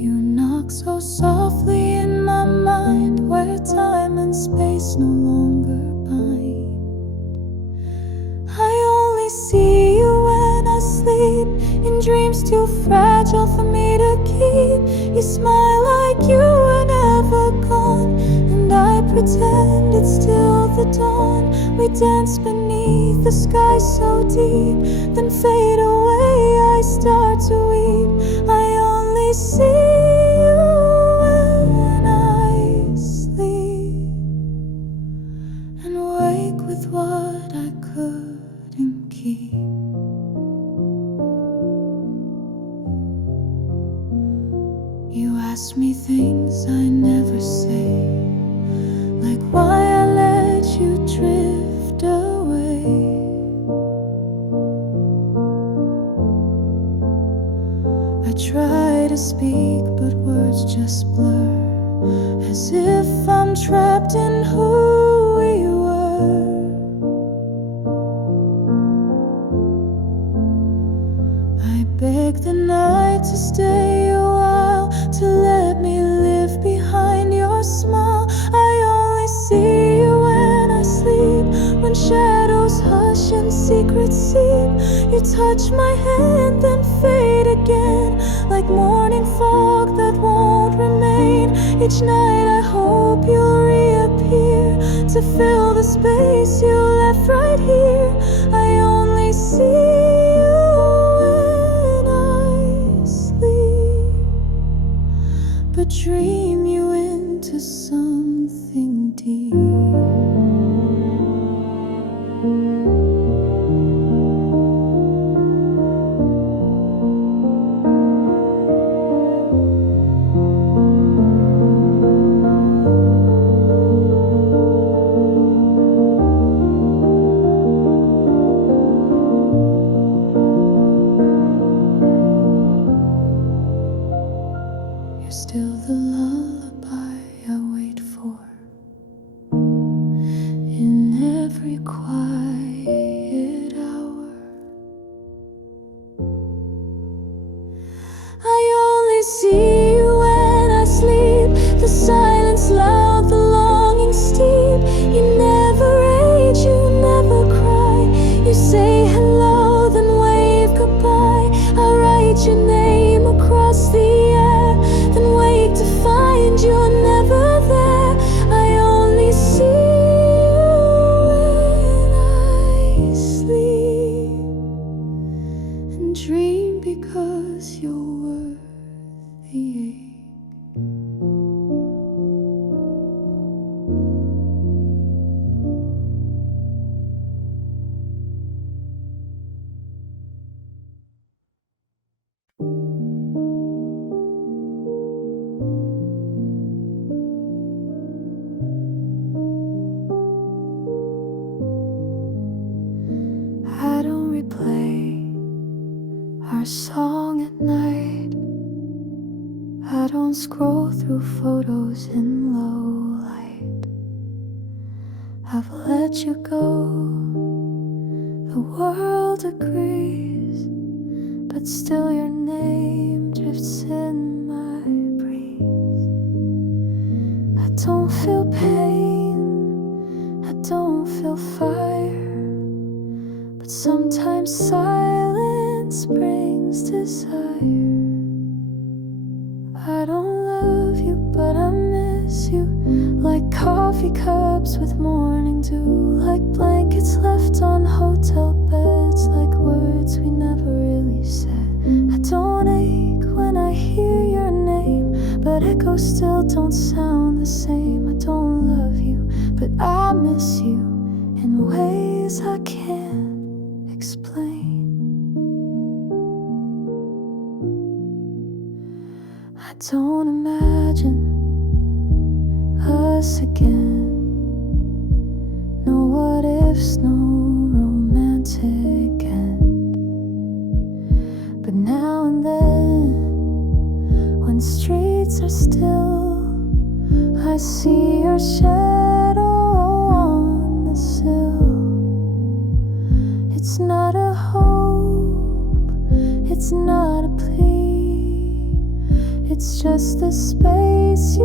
You knock so softly in my mind, where time and space no longer bind. I only see you when I sleep, in dreams too fragile for me to keep. You smile like you were never gone, and I pretend it's still the dawn. We dance beneath the sky so deep, then fade away, I start to weep. I only see you when I sleep, and wake with what I couldn't keep. You ask me things I never say, like why I let you drift away. I try to speak, but words just blur, as if I'm trapped in who we were. I beg the night to stay a while, to let me live behind your smile. I only see you when I sleep, when shadows hush and secrets seep. You touch my hand, then fade again, like morning fog that won't remain. Each night I hope you'll reappear, to fill the space you left right here. I only see you when I sleep, but dream you into something deep. You're still the lullaby our song at night. I don't scroll through photos in low light. I've let you go, the world agrees, but still your name drifts in my breeze. I don't feel pain, I don't feel fire, but sometimes silence brings desire. I don't love you, but I miss you, like coffee cups with morning dew, like blankets left on hotel beds, like words we never really said. I don't ache when I hear your name, but echoes still don't sound the same. I don't love you, but I miss you in ways I can't explain. I don't imagine us again. No what ifs, no romantic end. But now and then, when streets are still, I see your shadow on the sill. It's not a hope, it's not a plea, it's just the space you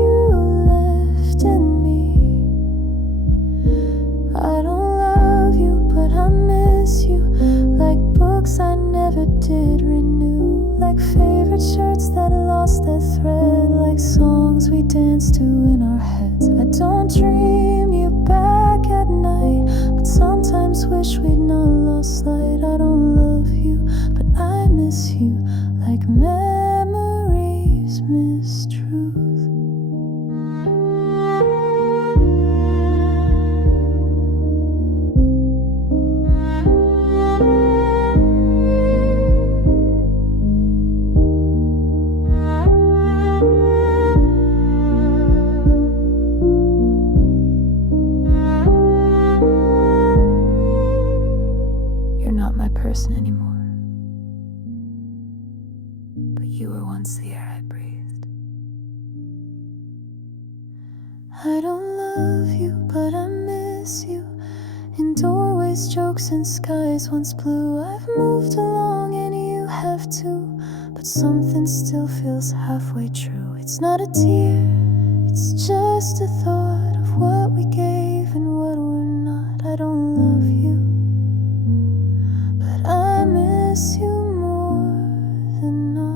left in me. I don't love you, but I miss you, like books I never did renew, like favorite shirts that lost their thread, like songs we danced to in our heads. I don't dream you back at night, but sometimes wish we'd not lost light. I don't love you, but I miss you, like memories miss truth. You're not my person anymore, but you were once the air I breathed. I don't love you, but I miss you, in doorways, jokes, and skies once blue. I've moved along and you have too, but something still feels halfway true. It's not a tear, it's just a thought of what we gave and what we're not. I don't love you, but I miss you more than not.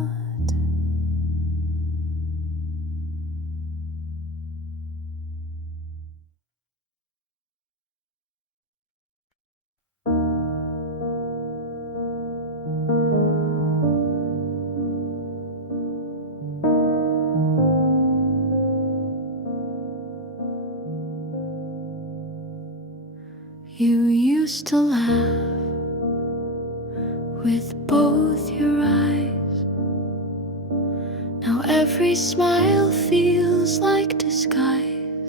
You used to laugh with both your eyes. Now every smile feels like disguise.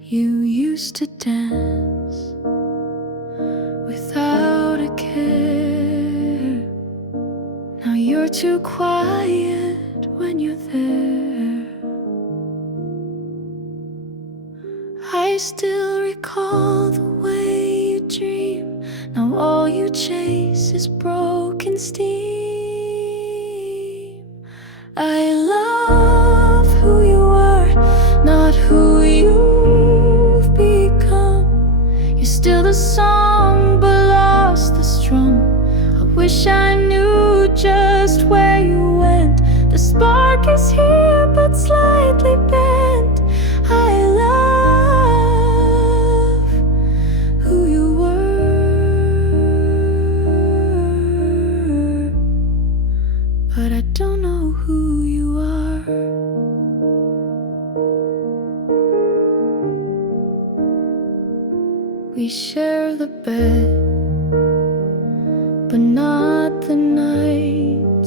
You used to dance without a care. Now you're too quiet when you're there. I still recall the way you dream. Now all you chase is broken steam. I love who you are, not who you've become. You're still the song, but lost the strum. I wish I knew just where you went. The spark is here, but slightly bent. I love who you were, but I don't know who you are. We share the bed, but not the night.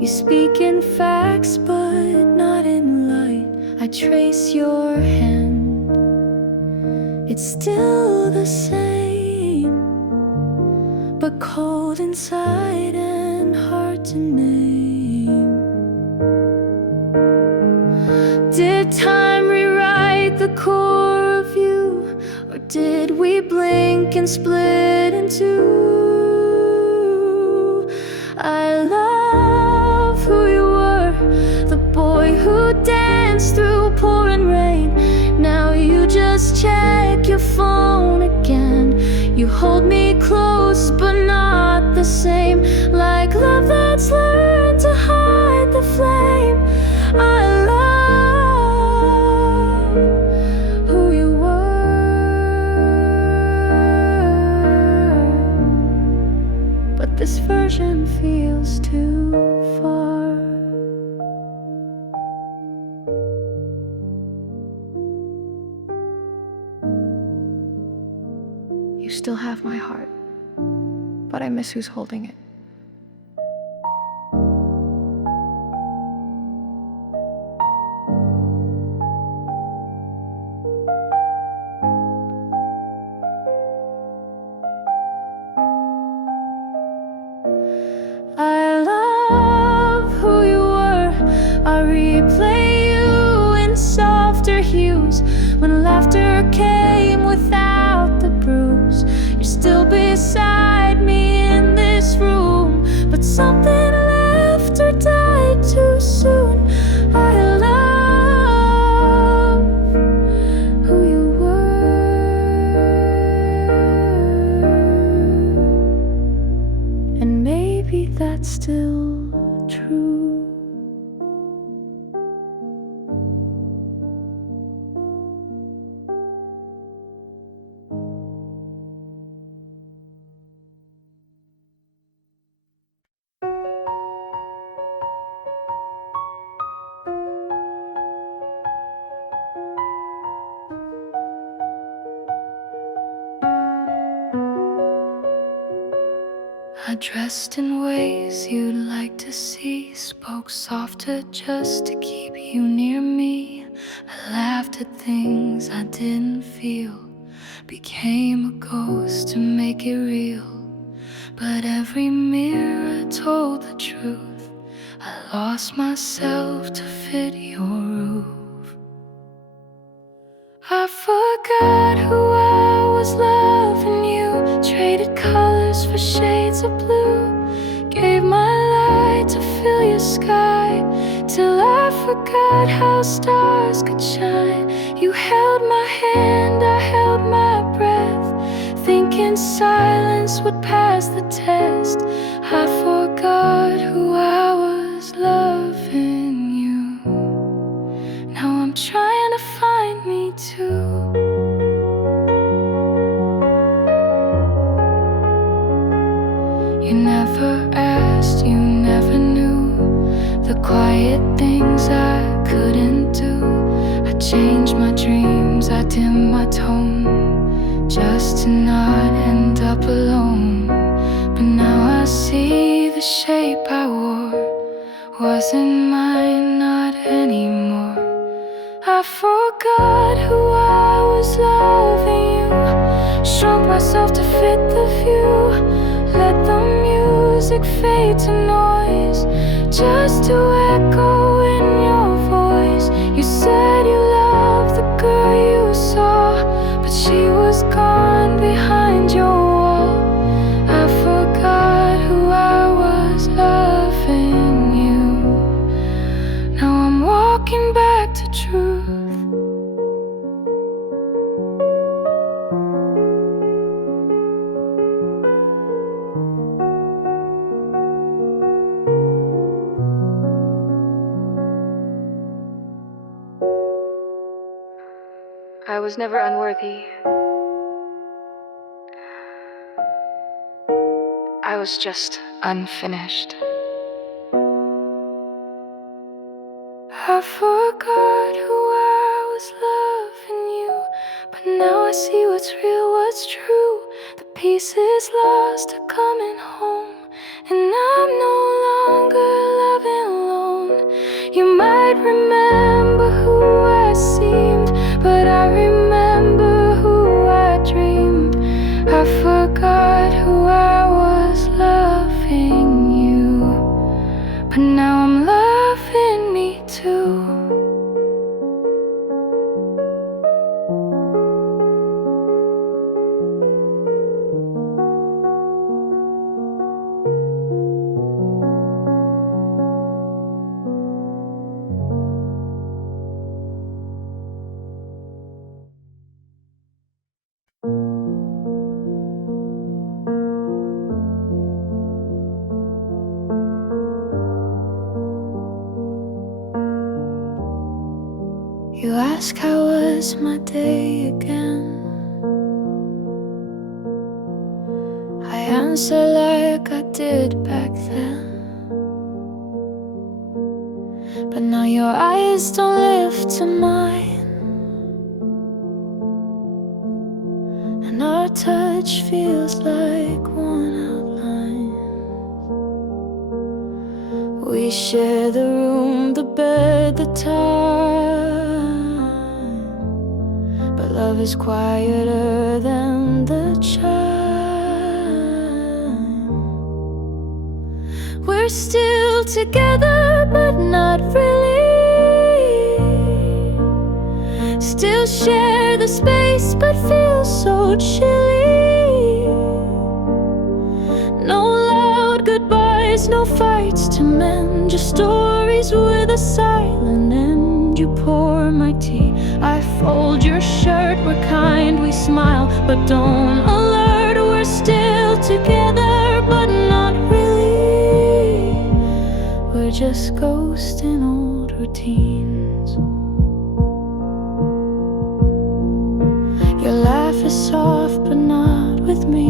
You speak in facts, but not in light. I trace your hand, it's still the same. cold inside and hard to name. Did time rewrite the core of you, or did we blink and split in two? I love who you were, the boy who danced through pouring rain. Now you just check your phone again. You hold me close but not the same, like love that's learned to hide the flame. I love who you were, but this version feels too far. You still have my heart, but I miss who's holding it. I love who you were. I replay you in softer hues. When laughter came without the bruise, you're still beside me in this room, but something left or died too soon. I love who you were, and maybe that's still true. I dressed in ways you'd like to see, spoke softer just to keep you near me. I laughed at things I didn't feel, became a ghost to make it real. But every mirror told the truth. I lost myself to fit your roof. I forgot who I was loving you, traded colors for shades of blue, gave my light to fill your sky, till I forgot how stars could shine. You held my hand, I held my breath, thinking silence would pass the test. I forgot who I was loving you. Now I'm trying to find me too. You never asked, you never knew the quiet things I couldn't do. I changed my dreams, I dimmed my tone, just to not end up alone. But now I see the shape I wore wasn't mine, not anymore. I forgot who I was loving you, shrunk myself to fit the view, let the music fade to noise, just to echo in your voice. You said you loved the girl you saw, but she was gone behind your wall. I forgot who I was loving you. Now I'm walking back to truth. I was never unworthy. I was just unfinished. I forgot who I was loving you, but now I see what's real, what's true. The pieces lost are coming home, and I'm no longer loving alone. You might remember who I seemed, but I remember who I dreamed. I forgot who I was loving. ask how was my day again, I answer like I did back then. But now your eyes don't lift to mine, and our touch feels like one outline. We share the room, the bed, the time, but love is quieter than the chime. We're still together, but not really. Still share the space, but feel so chilly. No loud goodbyes, no fights to mend, just stories with a silent end. You pour my tea, I fold your shirt. We're kind, we smile, but don't alert. We're still together, but not really. We're just ghosts in old routines. Your laugh is soft, but not with me.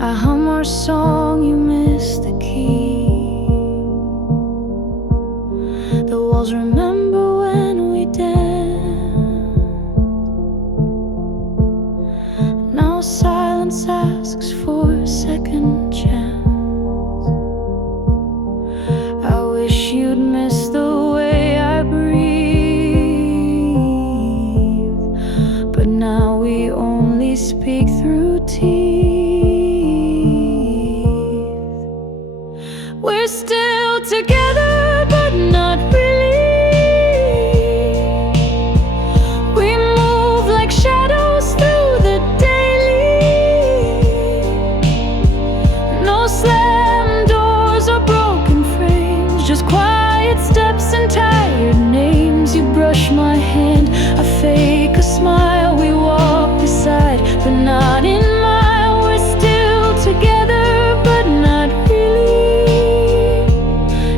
I hum our song, you miss the key. The walls remember when we danced. Now silence asks for a second chance. I wish you'd miss the way I breathe, but now we only speak through teeth. We're still together, but not really. We move like shadows through the daily. No slam doors or broken frames, just quiet steps and tired names. You brush my hand, I fake a smile. We walk beside, but not in mile. We're still together, but not really.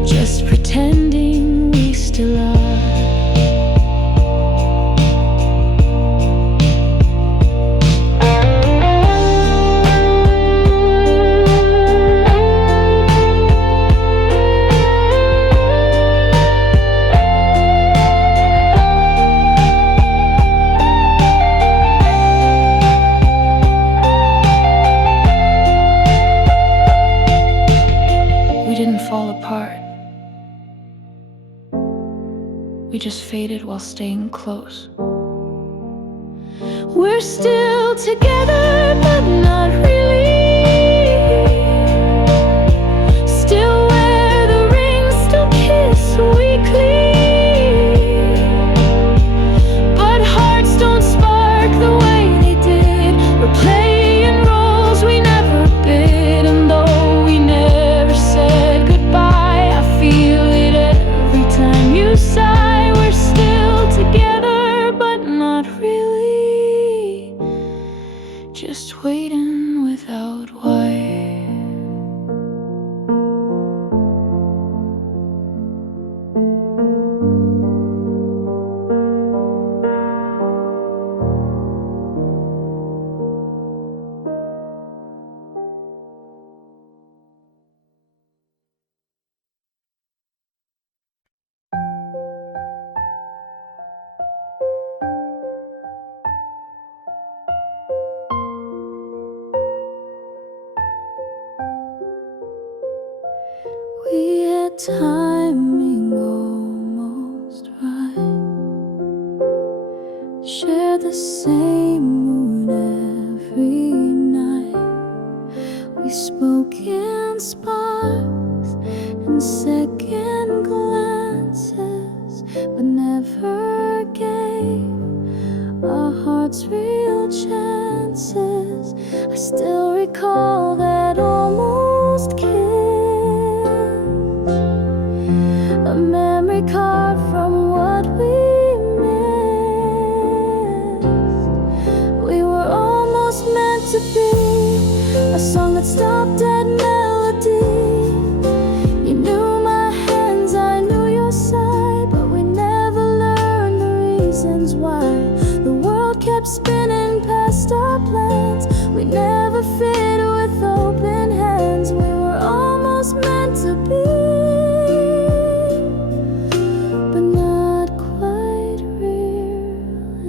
Just pretending we still are. We didn't fall apart. We just faded while staying close. We're still together, but not really. Still wear the ring, still kiss weekly. But hearts don't spark the way they did. We're playing roles we never bid, and though we never said goodbye, I feel it every time you sigh. We're still together, but not really. Just waiting without why. We had timing almost right. Share the same mood every night. We spoke in sparks and second glances, but never gave our hearts real chances. I still recall that almost kiss, a memory carved from what we missed. We were almost meant to be a song that stopped at melody. You knew my hands, I knew your sight. why the world kept spinning past our plans. We never fit with open hands. We were almost meant to be, but not quite real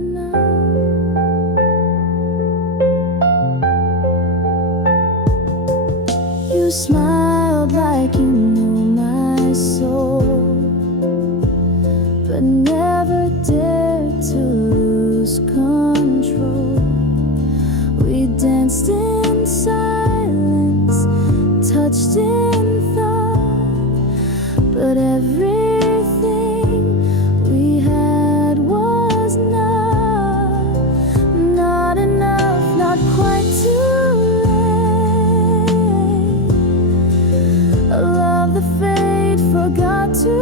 enough. You smiled like you knew my soul, but never dared to lose control. We danced in silence, touched in thought, but everything we had was not enough, not quite too late. A love the fate forgot to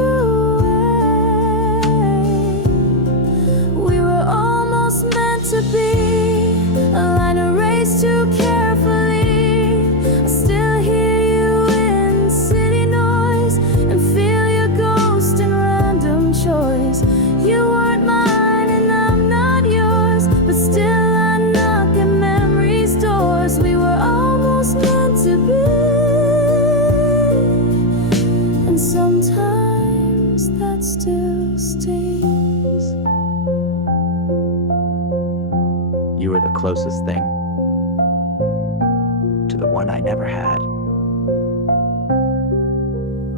wait. We were almost meant to be, a line erased too carefully. I still hear you in city noise and feel your ghost in random choice. You weren't mine and I'm not yours, but still I knock at memory's doors. We were almost meant to be, and sometimes that still stings. You were the closest thing to the one I never had.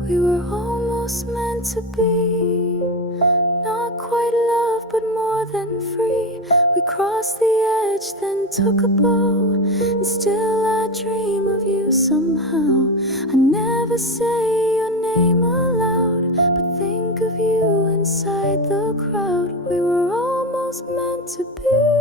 We were almost meant to be, not quite love, but more than free. We crossed the edge, then took a bow, and still I dream of you somehow. I never say your name aloud, but think of you inside the crowd. We were almost meant to be.